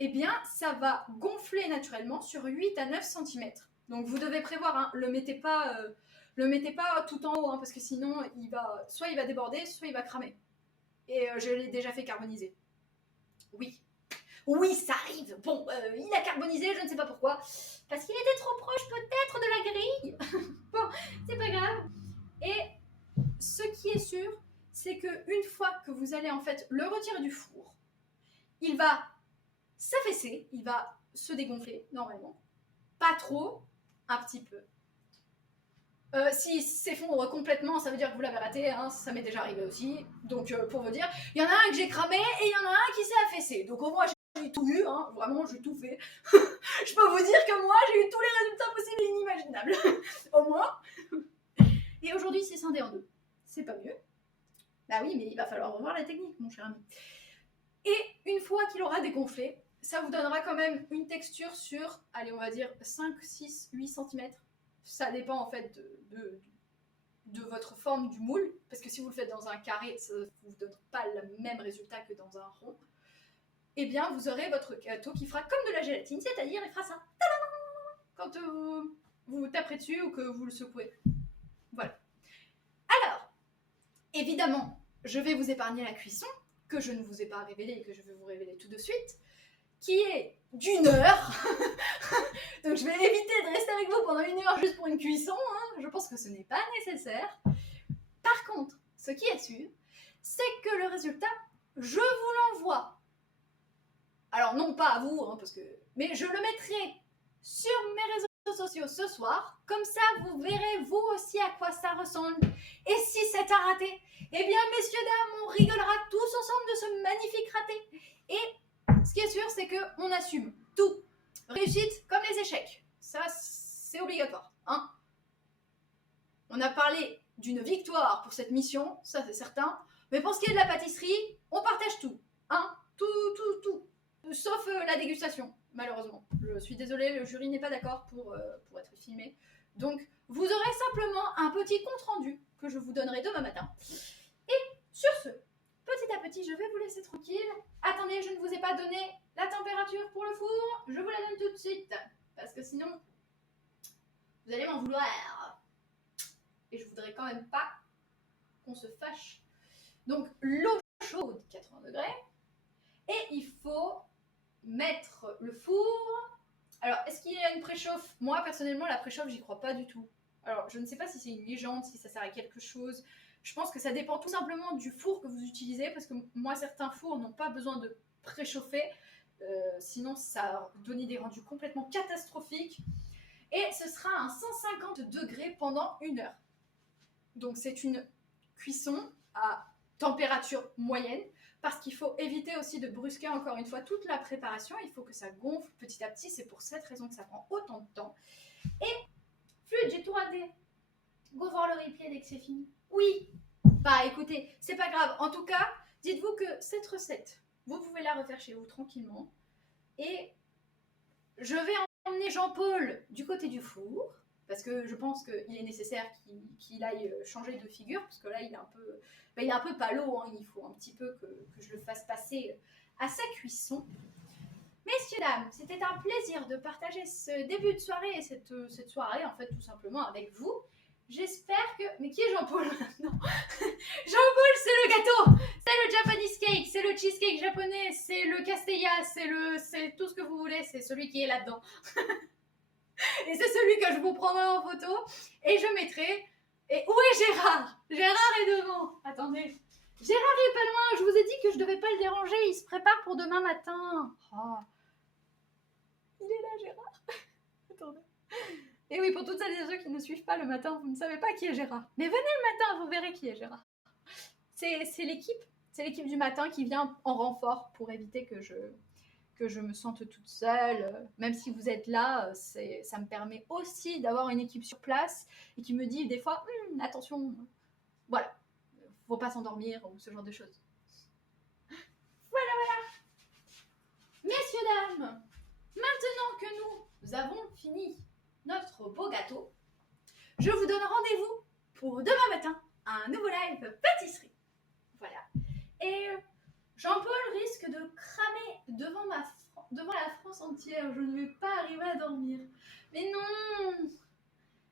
eh bien ça va gonfler naturellement sur 8 à 9 cm. Donc vous devez prévoir, hein, le mettez pas tout en haut, hein, parce que sinon soit il va déborder, soit il va cramer. Et je l'ai déjà fait carboniser. Oui, ça arrive. Bon, il a carbonisé, je ne sais pas pourquoi. Parce qu'il était trop proche peut-être de la grille. Bon, c'est pas grave. Et ce qui est sûr, c'est qu'une fois que vous allez en fait le retirer du four, il va s'affaisser, il va se dégonfler normalement. Pas trop, un petit peu. S'il s'effondre complètement, ça veut dire que vous l'avez raté, hein, ça m'est déjà arrivé aussi. Donc pour vous dire, il y en a un que j'ai cramé et il y en a un qui s'est affaissé. Donc au moins j'ai tout eu, hein, vraiment j'ai tout fait. Je peux vous dire que moi j'ai eu tous les résultats possibles et inimaginables. Au moins. Et aujourd'hui c'est scindé en deux. C'est pas mieux. Bah oui, mais il va falloir revoir la technique, mon cher ami. Et une fois qu'il aura dégonflé, ça vous donnera quand même une texture sur, allez, on va dire 5, 6, 8 cm. Ça dépend en fait de votre forme du moule, parce que si vous le faites dans un carré, ça ne vous donne pas le même résultat que dans un rond. Eh bien, vous aurez votre gâteau qui fera comme de la gélatine, c'est-à-dire il fera ça quand vous taperez dessus ou que vous le secouez. Voilà. Alors, évidemment, je vais vous épargner la cuisson, que je ne vous ai pas révélée et que je vais vous révéler tout de suite, qui est d'1 heure. Donc je vais éviter de rester avec vous pendant 1 heure juste pour une cuisson, hein. Je pense que ce n'est pas nécessaire. Par contre, ce qui est sûr, c'est que le résultat, je vous l'envoie. Alors non pas à vous, hein, mais je le mettrai sur mes réseaux sociaux ce soir. Comme ça, vous verrez vous aussi à quoi ça ressemble. Et si c'est un raté, eh bien messieurs, dames, on rigolera tous ensemble de ce magnifique raté. Et ce qui est sûr, c'est qu'on assume tout. Réussite comme les échecs. Ça, c'est obligatoire. Hein, on a parlé d'une victoire pour cette mission, ça c'est certain. Mais pour ce qui est de la pâtisserie, on partage tout. Hein, tout. Sauf la dégustation, malheureusement. Je suis désolée, le jury n'est pas d'accord pour être filmé. Donc, vous aurez simplement un petit compte-rendu que je vous donnerai demain matin. Et sur ce, petit à petit, je vais vous laisser tranquille. Attendez, je ne vous ai pas donné la température pour le four. Je vous la donne tout de suite. Parce que sinon, vous allez m'en vouloir. Et je voudrais quand même pas qu'on se fâche. Donc, l'eau chaude, 80 degrés. Et il faut mettre le four. Alors, est-ce qu'il y a une préchauffe? Moi, personnellement, la préchauffe, j'y crois pas du tout. Alors, je ne sais pas si c'est une légende, si ça sert à quelque chose. Je pense que ça dépend tout simplement du four que vous utilisez, parce que moi, certains fours n'ont pas besoin de préchauffer, sinon ça donnait des rendus complètement catastrophiques. Et ce sera à 150 degrés pendant 1 heure. Donc c'est une cuisson à température moyenne, parce qu'il faut éviter aussi de brusquer encore une fois toute la préparation. Il faut que ça gonfle petit à petit, c'est pour cette raison que ça prend autant de temps. Et Flûte, j'ai tout raté. Go voir le replay dès que c'est fini. Oui. Bah écoutez, c'est pas grave. En tout cas, dites-vous que cette recette, vous pouvez la refaire chez vous tranquillement. Et je vais emmener Jean-Paul du côté du four, parce que je pense qu'il est nécessaire qu'il aille changer de figure, parce que là, il est un peu palo, hein. Il faut un petit peu que je le fasse passer à sa cuisson. Messieurs, dames, c'était un plaisir de partager ce début de soirée et cette soirée, en fait, tout simplement avec vous. J'espère que... Mais qui est Jean-Paul maintenant? Jean-Paul, c'est le gâteau, c'est le Japanese cake, c'est le cheesecake japonais, c'est le castella, c'est tout ce que vous voulez, c'est celui qui est là-dedans. Et c'est celui que je vous prendrai en photo et je mettrai... Et où est Gérard? Gérard est devant. Attendez. Gérard est pas loin, je vous ai dit que je devais pas le déranger, il se prépare pour demain matin. Oh. Il est là, Gérard. Attendez. Et oui, pour toutes celles et ceux qui ne suivent pas le matin, vous ne savez pas qui est Gérard. Mais venez le matin, vous verrez qui est Gérard. C'est l'équipe du matin qui vient en renfort pour éviter que que je me sente toute seule. Même si vous êtes là, ça me permet aussi d'avoir une équipe sur place et qui me dit des fois, attention, voilà, faut pas s'endormir ou ce genre de choses. Voilà. Messieurs, dames, maintenant que nous avons fini notre beau gâteau, je vous donne rendez-vous pour demain matin, un nouveau live pâtisserie. Voilà. Et Jean-Paul risque de cramer devant la France entière. Je ne vais pas arriver à dormir. Mais non,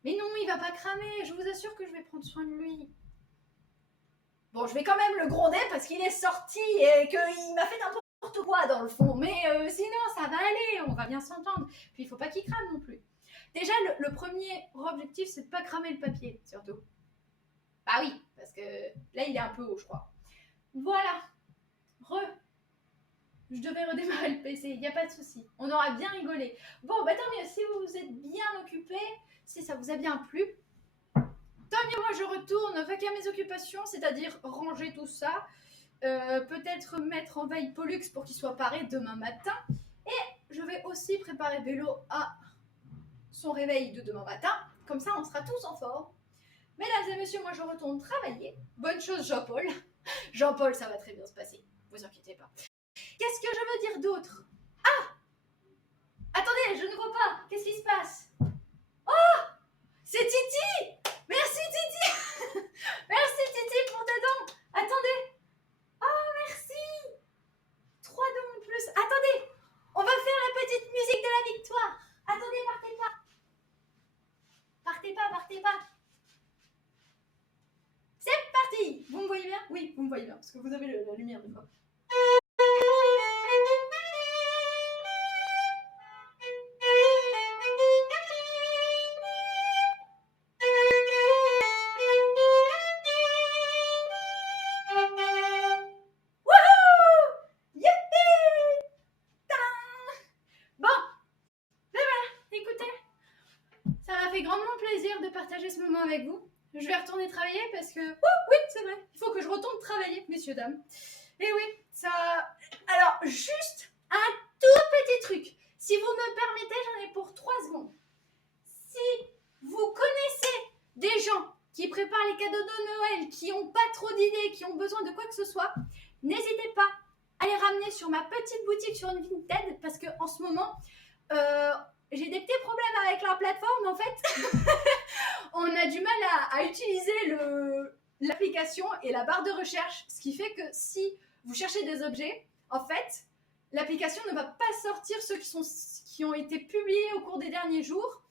il va pas cramer. Je vous assure que je vais prendre soin de lui. Bon, je vais quand même le gronder parce qu'il est sorti et qu'il m'a fait n'importe quoi dans le fond. Mais sinon, ça va aller. On va bien s'entendre. Puis il faut pas qu'il crame non plus. Déjà, le premier objectif, c'est de pas cramer le papier, surtout. Bah oui, parce que là, il est un peu haut, je crois. Voilà. Je devais redémarrer le PC, il n'y a pas de souci. On aura bien rigolé. Bon, bah tant mieux, si vous vous êtes bien occupés, si ça vous a bien plu, tant mieux, moi je retourne à mes occupations, c'est-à-dire ranger tout ça, peut-être mettre en veille Pollux pour qu'il soit paré demain matin, et je vais aussi préparer Vélo à son réveil de demain matin, comme ça on sera tous en forme. Mesdames et messieurs, moi je retourne travailler. Bonne chose Jean-Paul. Jean-Paul, ça va très bien se passer, vous inquiétez pas. Qu'est-ce que je veux dire d'autre? Ah! Attendez, je ne vois pas. Qu'est-ce qui se passe? Oh! C'est Titi! Merci Titi! Merci Titi pour tes dons. Attendez. Oh, merci! 3 dons en plus. Attendez, on va faire la petite musique de la victoire. Attendez, partez pas. Partez pas. C'est parti! Vous me voyez bien? Oui, vous me voyez bien, parce que vous avez la lumière de fois. Ce moment avec vous. Je vais retourner travailler parce que... Oh oui, c'est vrai, il faut que je retourne travailler, messieurs, dames. Et oui, ça... Alors, juste un tout petit truc. Si vous me permettez, j'en ai pour 3 secondes. Si vous connaissez des gens qui préparent les cadeaux de Noël, qui n'ont pas trop d'idées, qui ont besoin de quoi que ce soit, n'hésitez pas à les ramener sur ma petite boutique sur une Vinted parce qu'en ce moment... j'ai des petits problèmes avec la plateforme, en fait. On a du mal à utiliser l'application et la barre de recherche, ce qui fait que si vous cherchez des objets, en fait, l'application ne va pas sortir ceux qui ont été publiés au cours des derniers jours.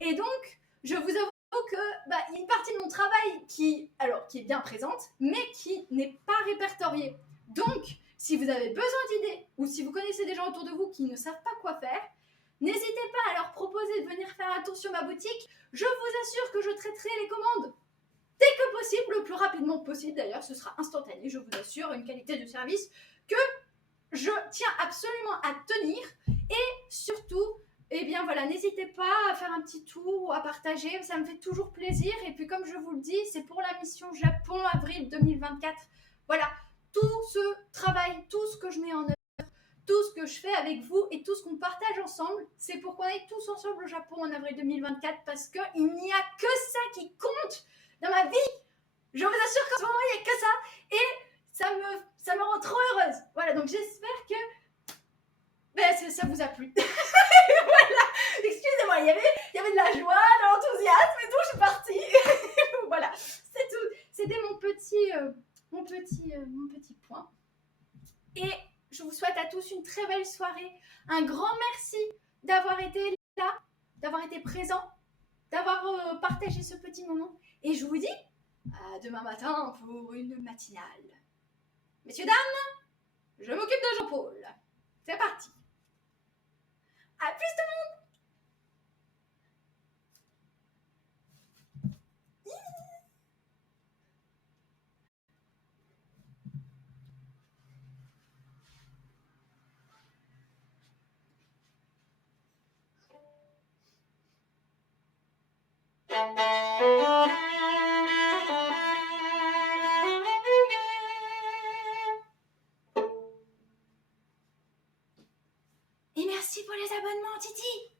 Et donc, je vous avoue que y a une partie de mon travail qui est bien présente, mais qui n'est pas répertoriée. Donc, si vous avez besoin d'idées ou si vous connaissez des gens autour de vous qui ne savent pas quoi faire, n'hésitez pas à leur proposer de venir faire un tour sur ma boutique. Je vous assure que je traiterai les commandes dès que possible, le plus rapidement possible. D'ailleurs, ce sera instantané, je vous assure, une qualité de service que je tiens absolument à tenir. Et surtout, voilà, n'hésitez pas à faire un petit tour ou à partager, ça me fait toujours plaisir. Et puis comme je vous le dis, c'est pour la mission Japon avril 2024. Voilà, tout ce travail, tout ce que je mets en œuvre, tout ce que je fais avec vous et tout ce qu'on partage ensemble, c'est pour qu'on aille tous ensemble au Japon en avril 2024 parce qu'il n'y a que ça qui compte dans ma vie. Je vous assure qu'en ce moment, il n'y a que ça et ça me rend trop heureuse. Voilà, donc j'espère que ça vous a plu. Voilà, excusez-moi, il y avait de la joie, de l'enthousiasme et tout, je suis partie. Voilà, c'est tout. C'était mon petit point. Et je vous souhaite à tous une très belle soirée. Un grand merci d'avoir été là, d'avoir été présent, d'avoir partagé ce petit moment. Et je vous dis à demain matin pour une matinale. Messieurs, dames, je m'occupe de Jean-Paul. C'est parti. À plus tout le monde. pour les abonnements, Titi.